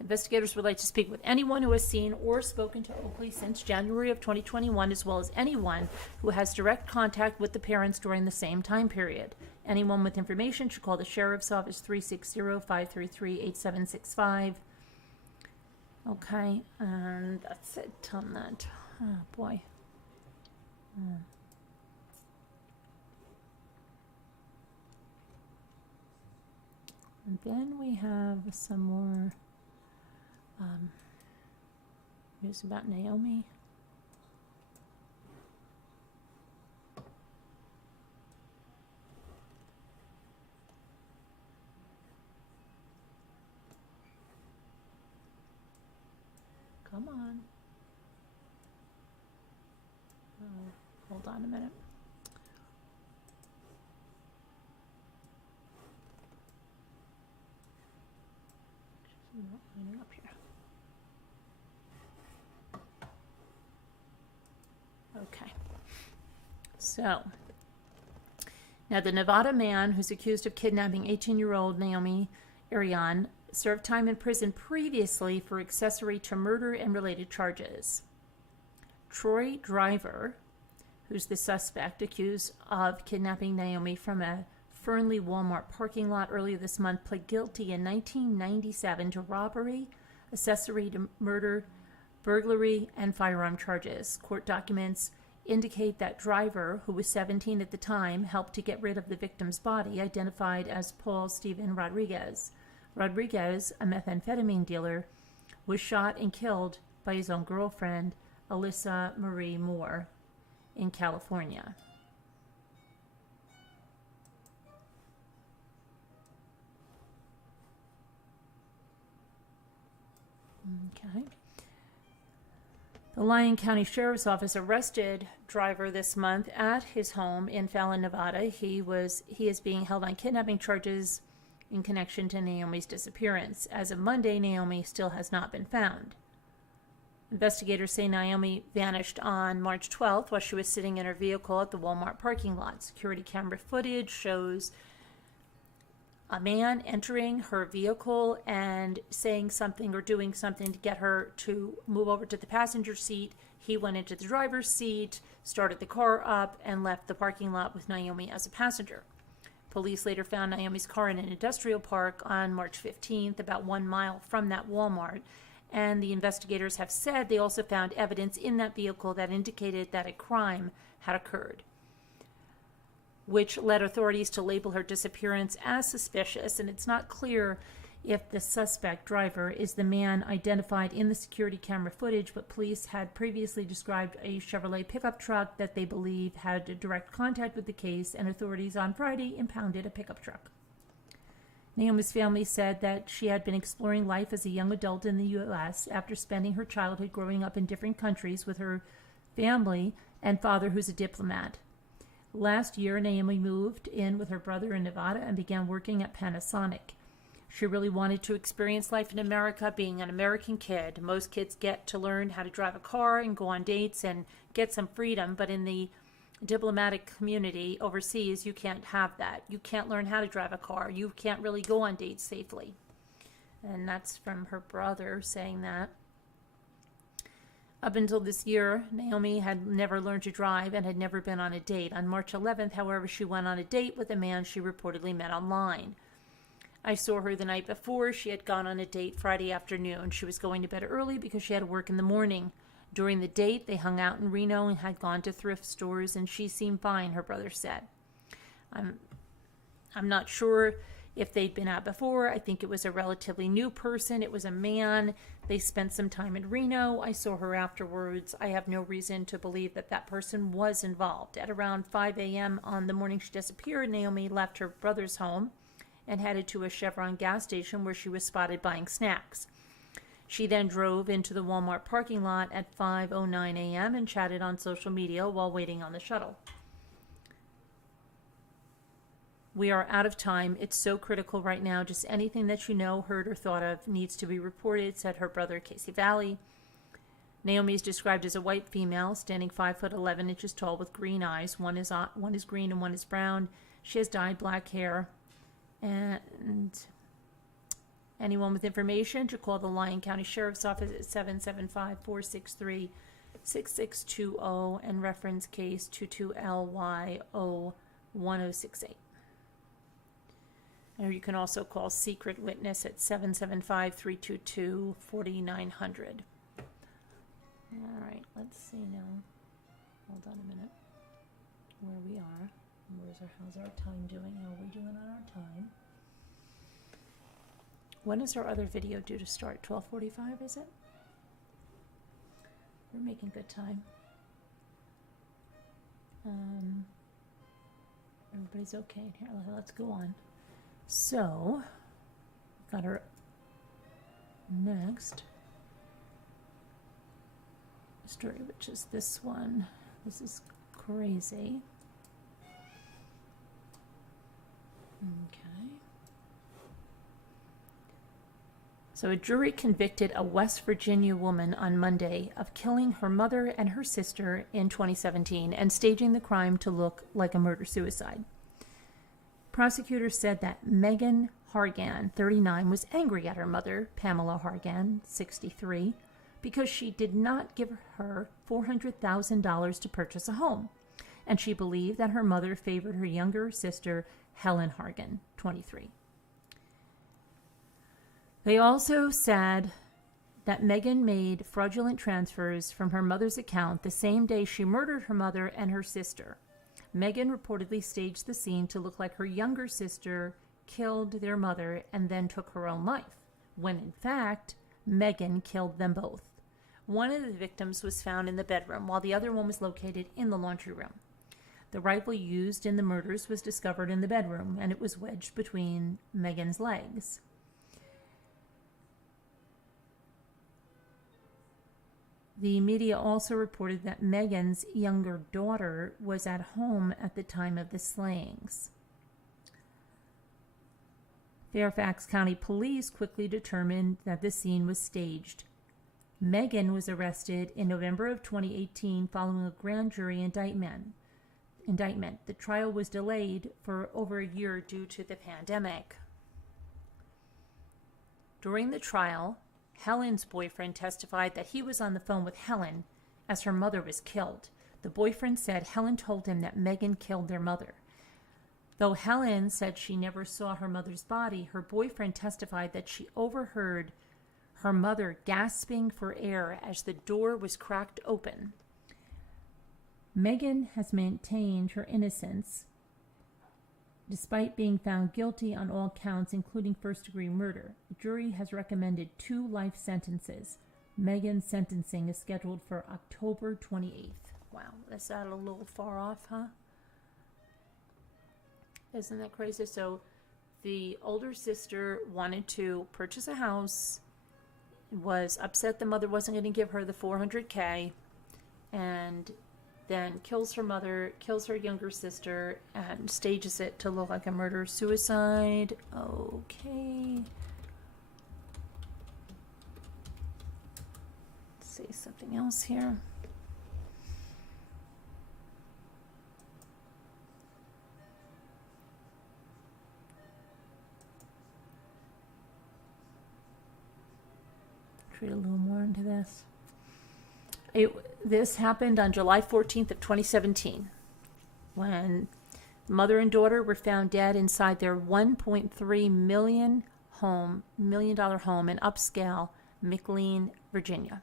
Investigators would like to speak with anyone who has seen or spoken to Oakley since January of 2021, as well as anyone who has direct contact with the parents during the same time period. Anyone with information should call the Sheriff's Office 360-533-8765. Okay, and that's it on that. Oh, boy. And then we have some more news about Naomi. Come on. Oh, hold on a minute. She's not lining up here. Okay. So, now the Nevada man who's accused of kidnapping 18-year-old Naomi Irion served time in prison previously for accessory to murder and related charges. Troy Driver, who's the suspect accused of kidnapping Naomi from a Fernley Walmart parking lot earlier this month, pled guilty in 1997 to robbery, accessory to murder, burglary, and firearm charges. Court documents indicate that Driver, who was 17 at the time, helped to get rid of the victim's body, identified as Paul Stephen Rodriguez. Rodriguez, a methamphetamine dealer, was shot and killed by his own girlfriend, Alyssa Marie Moore, in California. Okay. The Lyon County Sheriff's Office arrested Driver this month at his home in Fallon, Nevada. He is being held on kidnapping charges in connection to Naomi's disappearance. As of Monday, Naomi still has not been found. Investigators say Naomi vanished on March 12th while she was sitting in her vehicle at the Walmart parking lot. Security camera footage shows a man entering her vehicle and saying something or doing something to get her to move over to the passenger seat. He went into the driver's seat, started the car up, and left the parking lot with Naomi as a passenger. Police later found Naomi's car in an industrial park on March 15th, about 1 mile from that Walmart. And the investigators have said they also found evidence in that vehicle that indicated that a crime had occurred, which led authorities to label her disappearance as suspicious. And it's not clear if the suspect Driver is the man identified in the security camera footage, but police had previously described a Chevrolet pickup truck that they believe had direct contact with the case, and authorities on Friday impounded a pickup truck. Naomi's family said that she had been exploring life as a young adult in the U.S. after spending her childhood growing up in different countries with her family and father, who's a diplomat. Last year, Naomi moved in with her brother in Nevada and began working at Panasonic. She really wanted to experience life in America, being an American kid. Most kids get to learn how to drive a car and go on dates and get some freedom, but in the diplomatic community overseas, you can't have that. You can't learn how to drive a car. You can't really go on dates safely. And that's from her brother saying that. Up until this year, Naomi had never learned to drive and had never been on a date. On March 11th, however, she went on a date with a man she reportedly met online. I saw her the night before. She had gone on a date Friday afternoon. She was going to bed early because she had to work in the morning. During the date, they hung out in Reno and had gone to thrift stores, and she seemed fine, her brother said. I'm not sure if they'd been out before. I think it was a relatively new person. It was a man. They spent some time in Reno. I saw her afterwards. I have no reason to believe that that person was involved. At around 5 a.m. on the morning she disappeared, Naomi left her brother's home and headed to a Chevron gas station where she was spotted buying snacks. She then drove into the Walmart parking lot at 5:09 a.m. and chatted on social media while waiting on the shuttle. We are out of time. It's so critical right now. Just anything that you know, heard, or thought of needs to be reported, said her brother, Casey Valley. Naomi is described as a white female, standing 5'11" tall with green eyes. One is green and one is brown. She has dyed black hair. And anyone with information should call the Lyon County Sheriff's Office at 775-463-6620 and reference case 22LY01068. Or you can also call Secret Witness at 775-322-4900. All right, let's see now. Hold on a minute. Where we are. How's our time doing? How are we doing on our time? When is our other video due to start? 12:45, is it? We're making good time. Everybody's okay. Here, let's go on. So, got our next story, which is this one. This is crazy. Okay. So a jury convicted a West Virginia woman on Monday of killing her mother and her sister in 2017 and staging the crime to look like a murder-suicide. Prosecutors said that Megan Hargan, 39, was angry at her mother, Pamela Hargan, 63, because she did not give her $400,000 to purchase a home, and she believed that her mother favored her younger sister, Helen Hargan, 23. They also said that Megan made fraudulent transfers from her mother's account the same day she murdered her mother and her sister. Megan reportedly staged the scene to look like her younger sister killed their mother and then took her own life, when in fact, Megan killed them both. One of the victims was found in the bedroom, while the other one was located in the laundry room. The rifle used in the murders was discovered in the bedroom, and it was wedged between Megan's legs. The media also reported that Megan's younger daughter was at home at the time of the slayings. Fairfax County Police quickly determined that the scene was staged. Megan was arrested in November of 2018 following a grand jury indictment. The trial was delayed for over a year due to the pandemic. During the trial, Helen's boyfriend testified that he was on the phone with Helen as her mother was killed. The boyfriend said Helen told him that Megan killed their mother. Though Helen said she never saw her mother's body, her boyfriend testified that she overheard her mother gasping for air as the door was cracked open. Megan has maintained her innocence despite being found guilty on all counts, including first-degree murder. The jury has recommended 2 life sentences. Megan's sentencing is scheduled for October 28th. Wow, is that a little far off, huh? Isn't that crazy? So the older sister wanted to purchase a house, was upset the mother wasn't going to give her the $400K, and then kills her mother, kills her younger sister, and stages it to look like a murder-suicide. Okay. Let's see something else here. Read a little more into this. This happened on July 14th of 2017 when mother and daughter were found dead inside their $1.3 million home in upscale McLean, Virginia.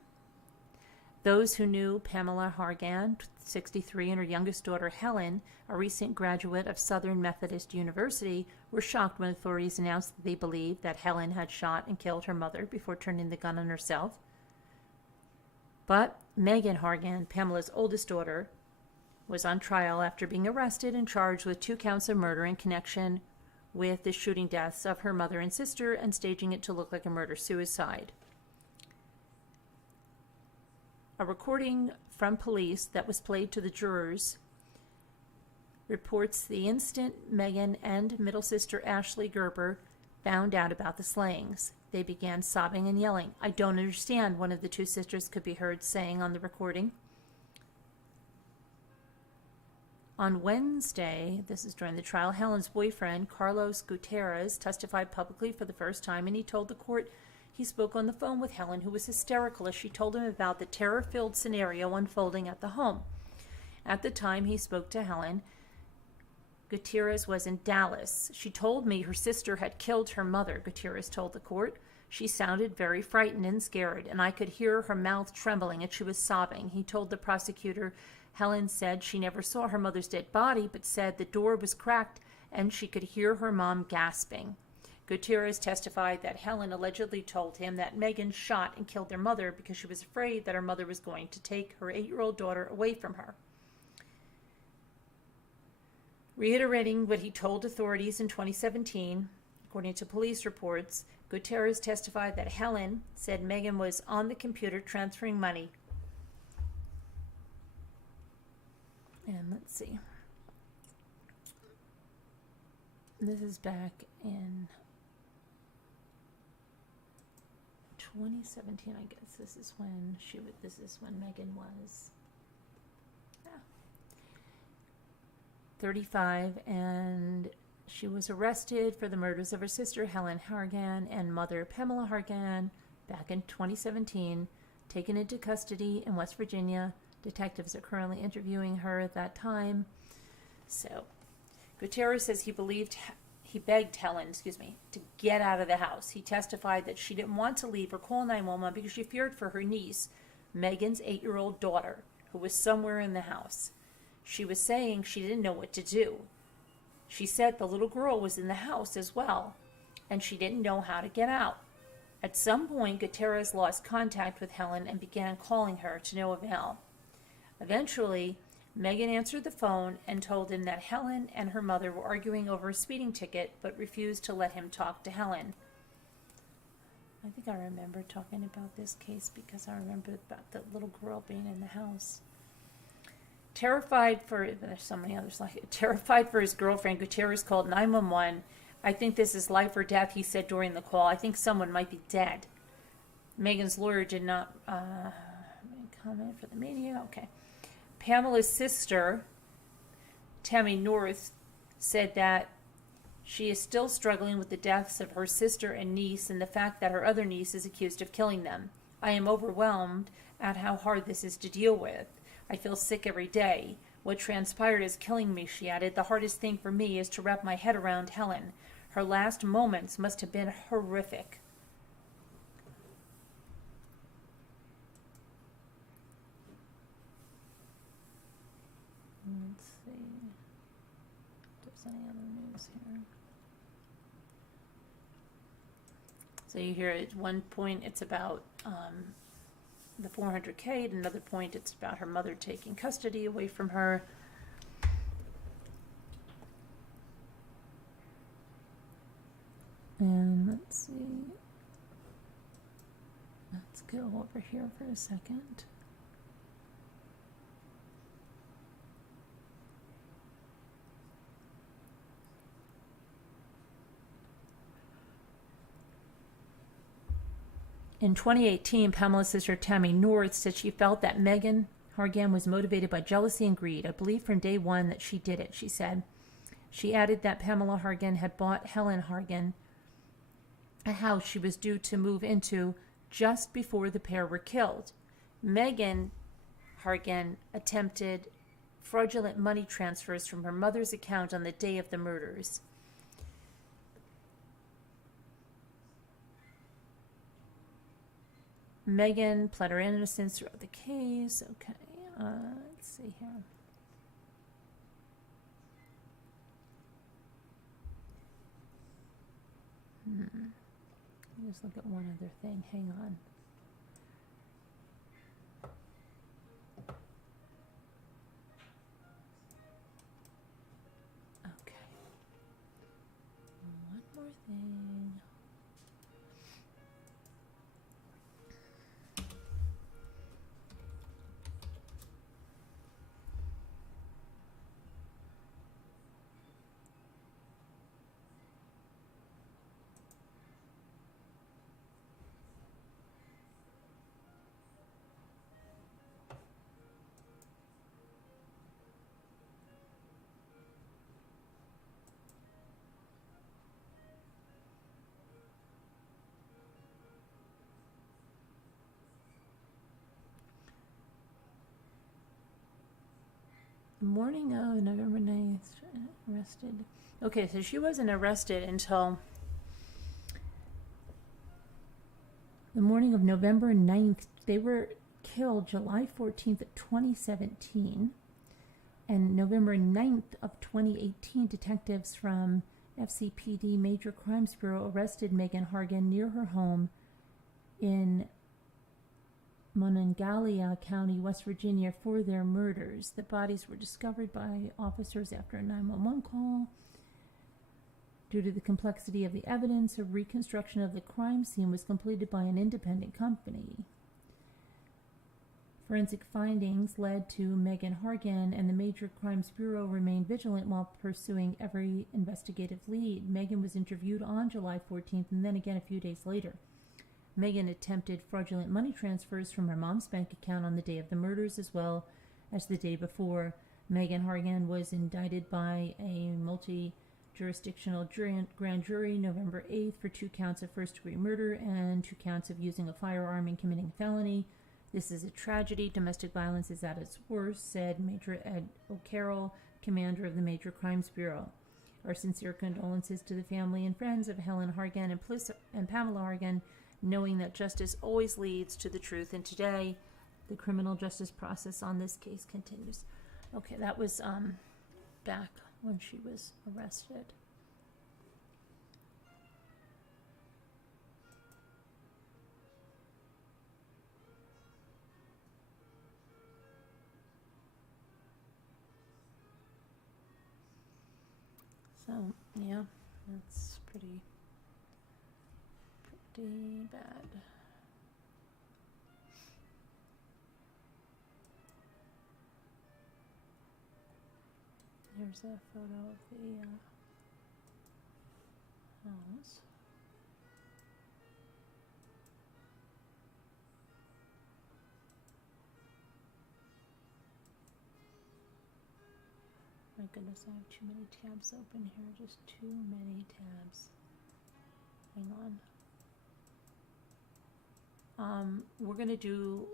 Those who knew Pamela Hargan, 63, and her youngest daughter Helen, a recent graduate of Southern Methodist University, were shocked when authorities announced that they believed that Helen had shot and killed her mother before turning the gun on herself. But Megan Hargan, Pamela's oldest daughter, was on trial after being arrested and charged with 2 counts of murder in connection with the shooting deaths of her mother and sister and staging it to look like a murder-suicide. A recording from police that was played to the jurors reports the instant Megan and middle sister Ashley Gerber found out about the slayings. They began sobbing and yelling. "I don't understand," one of the 2 sisters could be heard saying on the recording. On Wednesday, this is during the trial, Helen's boyfriend, Carlos Gutierrez, testified publicly for the first time, and he told the court he spoke on the phone with Helen, who was hysterical as she told him about the terror-filled scenario unfolding at the home. At the time he spoke to Helen, Gutierrez was in Dallas. "She told me her sister had killed her mother," Gutierrez told the court. "She sounded very frightened and scared, and I could hear her mouth trembling and she was sobbing." He told the prosecutor Helen said she never saw her mother's dead body, but said the door was cracked and she could hear her mom gasping. Gutierrez testified that Helen allegedly told him that Megan shot and killed their mother because she was afraid that her mother was going to take her 8-year-old daughter away from her. Reiterating what he told authorities in 2017, according to police reports, Gutierrez testified that Helen said Megan was on the computer transferring money. And let's see. This is back in 2017, I guess. This is when Megan was 35, and she was arrested for the murders of her sister Helen Hargan and mother Pamela Hargan back in 2017, taken into custody in West Virginia. Detectives are currently interviewing her at that time. So, Gutierrez says he begged Helen, to get out of the house. He testified that she didn't want to leave or call 911 because she feared for her niece, Megan's 8-year-old daughter, who was somewhere in the house. She was saying she didn't know what to do. She said the little girl was in the house as well, and she didn't know how to get out. At some point, Gutierrez lost contact with Helen and began calling her to no avail. Eventually, Megan answered the phone and told him that Helen and her mother were arguing over a speeding ticket, but refused to let him talk to Helen. I think I remember talking about this case because I remember about the little girl being in the house. Terrified for his girlfriend, Gutierrez called 911. "I think this is life or death," he said during the call. "I think someone might be dead." Megan's lawyer did not comment for the media. Okay. Pamela's sister, Tammy North, said that she is still struggling with the deaths of her sister and niece and the fact that her other niece is accused of killing them. "I am overwhelmed at how hard this is to deal with. I feel sick every day. What transpired is killing me," she added. "The hardest thing for me is to wrap my head around Helen. Her last moments must have been horrific." Let's see if there's any other news here. So you hear at one point it's about the $400K. At another point it's about her mother taking custody away from her. And let's see. Let's go over here for a second. In 2018, Pamela's sister Tammy North said she felt that Megan Hargan was motivated by jealousy and greed. I believed from day one that she did it, she said. She added that Pamela Hargan had bought Helen Hargan a house she was due to move into just before the pair were killed. Megan Hargan attempted fraudulent money transfers from her mother's account on the day of the murders. Megan pled her innocence throughout the case. Okay, let's see here. Let me just look at one other thing. Hang on. Okay. One more thing. Morning of November 9th, arrested. Okay, so she wasn't arrested until the morning of November 9th. They were killed July 14th of 2017. And November 9th of 2018, detectives from FCPD Major Crimes Bureau arrested Megan Hargan near her home in Monongalia County, West Virginia, for their murders. The bodies were discovered by officers after a 911 call. Due to the complexity of the evidence, a reconstruction of the crime scene was completed by an independent company. Forensic findings led to Megan Hargan, and the Major Crimes Bureau remained vigilant while pursuing every investigative lead. Megan was interviewed on July 14th and then again a few days later. Megan attempted fraudulent money transfers from her mom's bank account on the day of the murders as well as the day before. Megan Hargan was indicted by a multi-jurisdictional grand jury November 8th for 2 counts of first-degree murder and 2 counts of using a firearm and committing a felony. This is a tragedy. Domestic violence is at its worst, said Major Ed O'Carroll, commander of the Major Crimes Bureau. Our sincere condolences to the family and friends of Helen Hargan and Pamela Hargan, knowing that justice always leads to the truth. And today, the criminal justice process on this case continues. Okay, that was back when she was arrested. So, yeah, that's pretty bad. Here's a photo of the house. My goodness, I have too many tabs open here. Just too many tabs. Hang on. We're going to do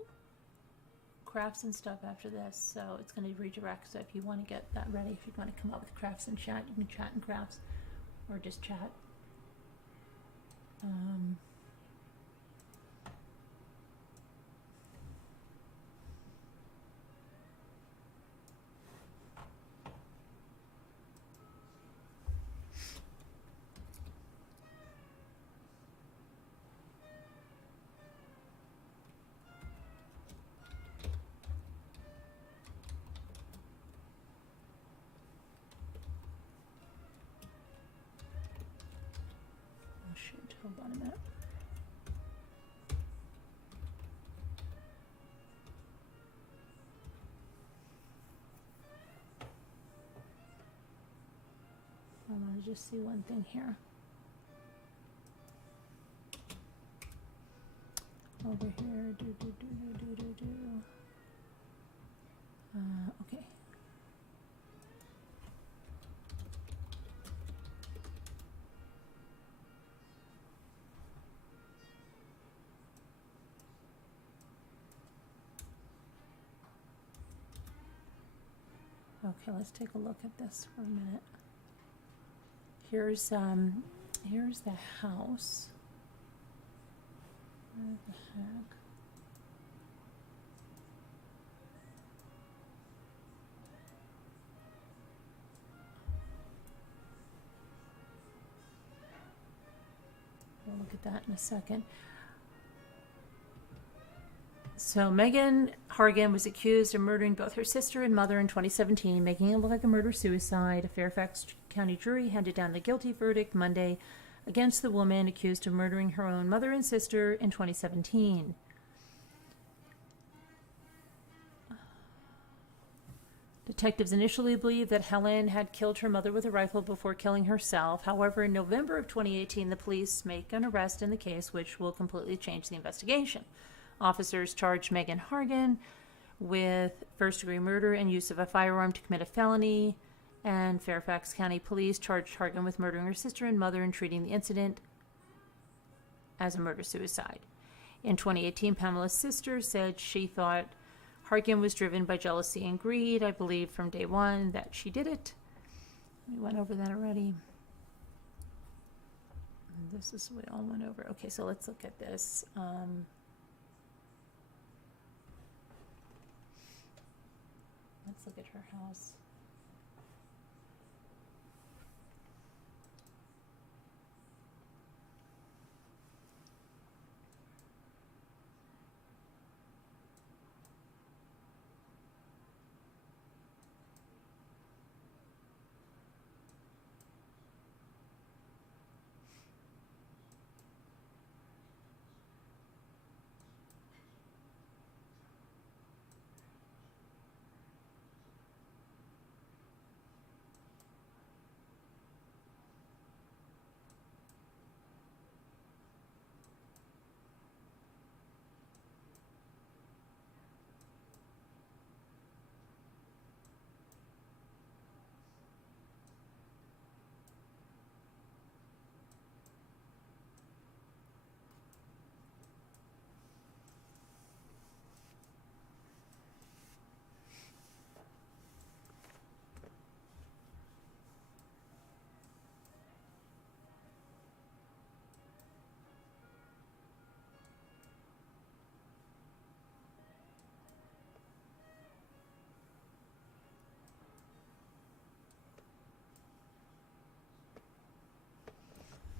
crafts and stuff after this, so it's going to redirect. So if you want to get that ready, if you want to come up with crafts and chat, you can chat and crafts, or just chat. Hold on a minute. I want to just see one thing here. over here. Okay. Okay, let's take a look at this for a minute. Here's the house. Where the heck? We'll look at that in a second. So Megan Hargan was accused of murdering both her sister and mother in 2017, making it look like a murder-suicide. A Fairfax County jury handed down the guilty verdict Monday against the woman accused of murdering her own mother and sister in 2017. Detectives initially believed that Helen had killed her mother with a rifle before killing herself. However, in November of 2018, the police make an arrest in the case, which will completely change the investigation. Officers charged Megan Hargan with first-degree murder and use of a firearm to commit a felony, and Fairfax County Police charged Hargan with murdering her sister and mother and treating the incident as a murder-suicide. In 2018, Pamela's sister said she thought Hargan was driven by jealousy and greed. I believe from day one that she did it. We went over that already. And this is what we all went over. Okay, so let's look at this. Let's look at her house.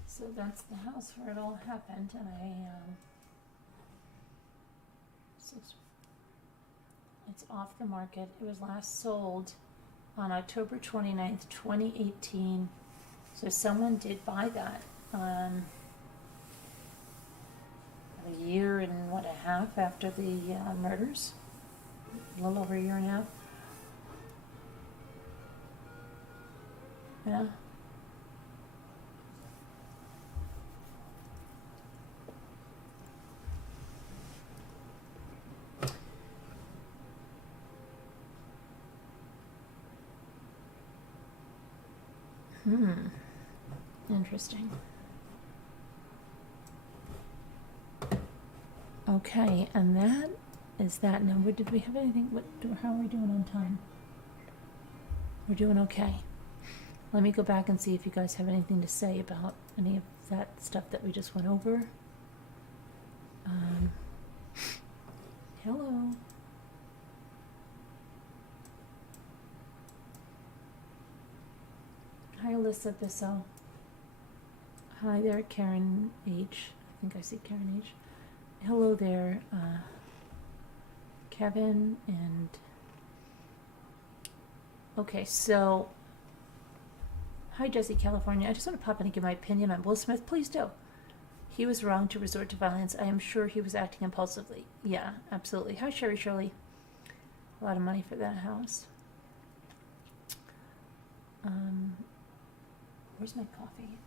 So that's the house where it all happened, and it's off the market. It was last sold on October 29th, 2018. So someone did buy that a year and what, a half after the murders? A little over a year and a half. Yeah. Interesting. Okay, and that is that. Now, did we have anything? How are we doing on time? We're doing okay. Let me go back and see if you guys have anything to say about any of that stuff that we just went over. Hello. Hi, Alyssa Bissell. Hi there, Karen H. I think I see Karen H. Hello there, Kevin, and... Okay, so... Hi, Jesse, California. I just want to pop in and give my opinion on Will Smith. Please do. He was wrong to resort to violence. I am sure he was acting impulsively. Yeah, absolutely. Hi, Sherry Shirley. A lot of money for that house. Where's my coffee?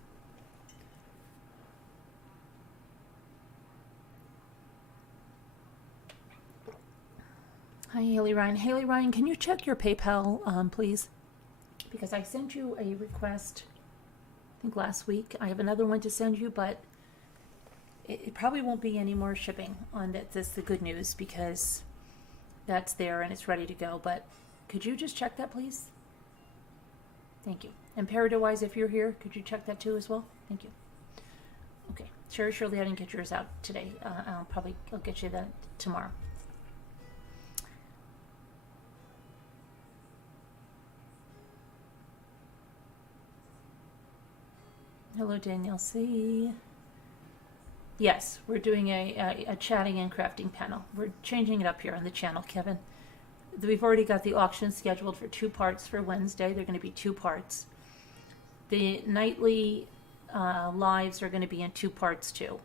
Hi, Haley Ryan. Haley Ryan, can you check your PayPal, please? Because I sent you a request, I think last week. I have another one to send you, but it probably won't be any more shipping on that. That's the good news, because that's there and it's ready to go. But could you just check that, please? Thank you. And Paradise, if you're here, could you check that too as well? Thank you. Okay. Sherry Shirley, I didn't get yours out today. I'll get you that tomorrow. Hello, Danielle C. Yes, we're doing a chatting and crafting panel. We're changing it up here on the channel, Kevin. We've already got the auction scheduled for 2 parts for Wednesday. They're going to be 2 parts. The nightly lives are going to be in 2 parts too.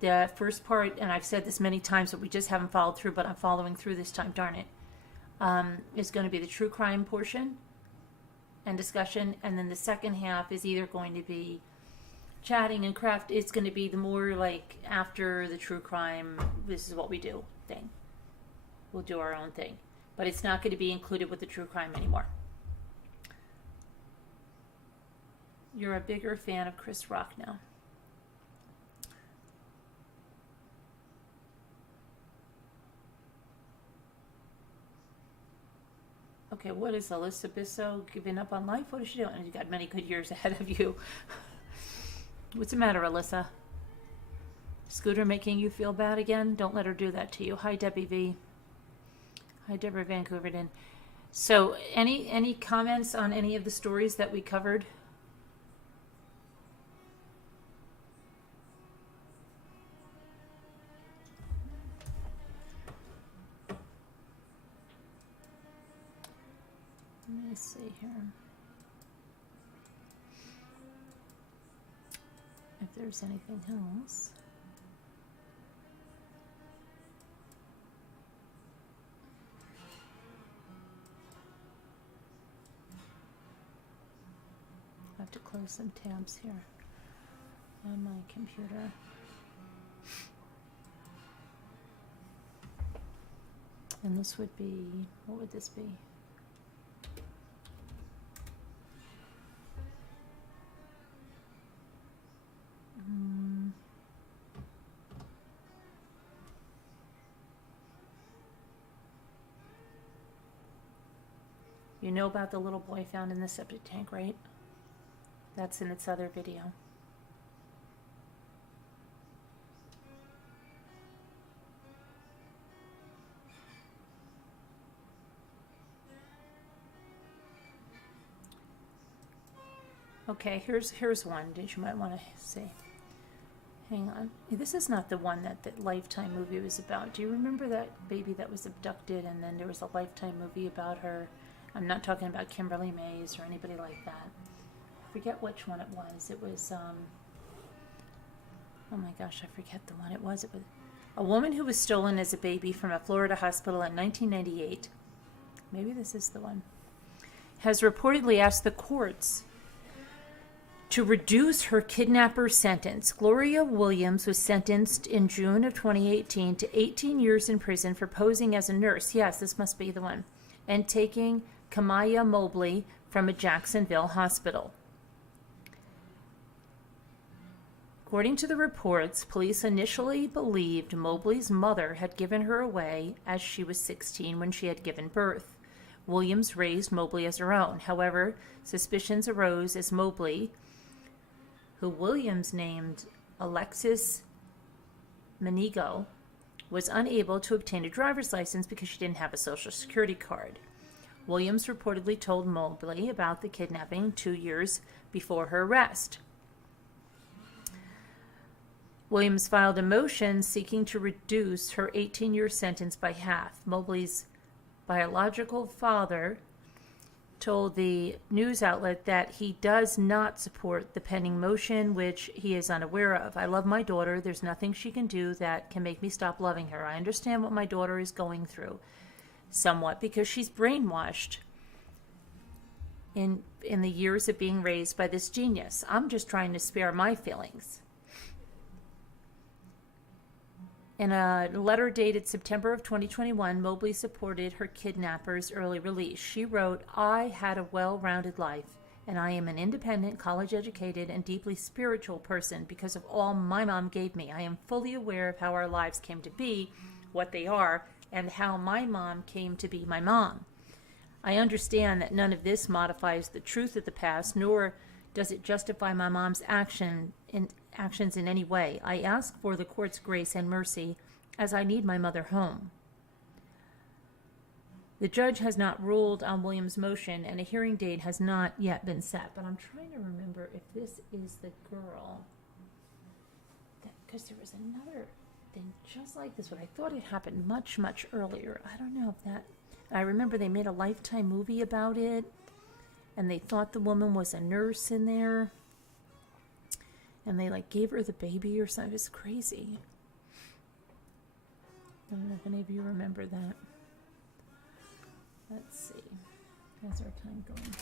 The first part, and I've said this many times, but we just haven't followed through, but I'm following through this time, darn it, is going to be the true crime portion and discussion, and then the second half is either going to be chatting and craft. It's going to be the more like after the true crime, this is what we do thing. We'll do our own thing, but it's not going to be included with the true crime anymore. You're a bigger fan of Chris Rock now. Okay, what is Alyssa Bissell giving up on life? What is she doing? You've got many good years ahead of you. What's the matter, Alyssa? Scooter making you feel bad again? Don't let her do that to you. Hi, Debbie V. Hi, Deborah Vancouverden. So, any comments on any of the stories that we covered? Let me see here. If there's anything else. I have to close some tabs here on my computer. And this would be, what would this be? You know about the little boy found in the septic tank, right? That's in its other video. Okay, here's one that you might want to see. Hang on. This is not the one that the Lifetime movie was about. Do you remember that baby that was abducted and then there was a Lifetime movie about her? I'm not talking about Kimberly Mays or anybody like that. I forget which one it was. It was, oh my gosh, I forget the one it was. It was a woman who was stolen as a baby from a Florida hospital in 1998. Maybe this is the one. Has reportedly asked the courts to reduce her kidnapper sentence. Gloria Williams was sentenced in June of 2018 to 18 years in prison for posing as a nurse. Yes, this must be the one. And taking Kamaya Mobley from a Jacksonville hospital. According to the reports, police initially believed Mobley's mother had given her away as she was 16 when she had given birth. Williams raised Mobley as her own. However, suspicions arose as Mobley, who Williams named Alexis Manigo, was unable to obtain a driver's license because she didn't have a social security card. Williams reportedly told Mobley about the kidnapping 2 years before her arrest. Williams filed a motion seeking to reduce her 18-year sentence by half. Mobley's biological father told the news outlet that he does not support the pending motion, which he is unaware of. I love my daughter. There's nothing she can do that can make me stop loving her. I understand what my daughter is going through somewhat because she's brainwashed in the years of being raised by this genius. I'm just trying to spare my feelings. In a letter dated September of 2021, Mobley supported her kidnapper's early release. She wrote, "I had a well-rounded life, and I am an independent, college-educated, and deeply spiritual person because of all my mom gave me. I am fully aware of how our lives came to be what they are, and how my mom came to be my mom. I understand that none of this modifies the truth of the past, nor does it justify my mom's actions in any way. I ask for the court's grace and mercy as I need my mother home." The judge has not ruled on Williams' motion, and a hearing date has not yet been set. But I'm trying to remember if this is the girl, because there was another thing just like this, but I thought it happened much, much earlier. I don't know if that... I remember they made a Lifetime movie about it, and they thought the woman was a nurse in there, and they like gave her the baby or something. It was crazy. I don't know if any of you remember that. Let's see. How's our time going?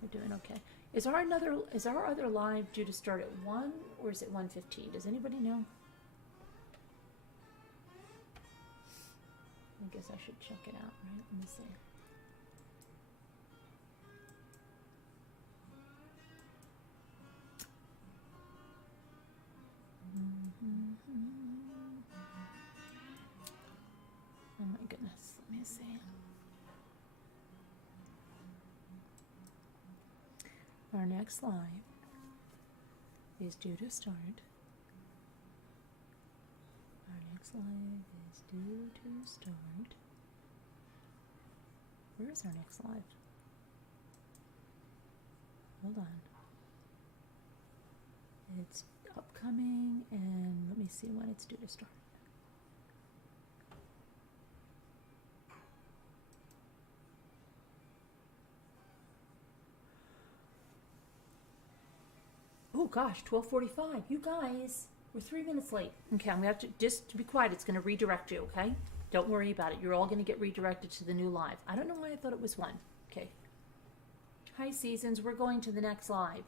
We're doing okay. Is our other live due to start at 1 or is it 1:15? Does anybody know? I guess I should check it out, right? Let me see. Oh my goodness, let me see. Our next live is due to start. Our next live is due to start. Where is our next live? Hold on. It's upcoming, and let me see when it's due to start. Oh gosh, 12:45. You guys, we're 3 minutes late. Okay, I'm gonna have to just to be quiet. It's gonna redirect you. Okay, don't worry about it. You're all gonna get redirected to the new live. I don't know why I thought it was 1. Okay. Hi, Seasons. We're going to the next live.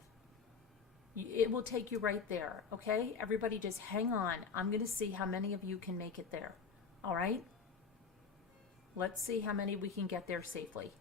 It will take you right there. Okay, everybody, just hang on. I'm gonna see how many of you can make it there. All right. Let's see how many we can get there safely.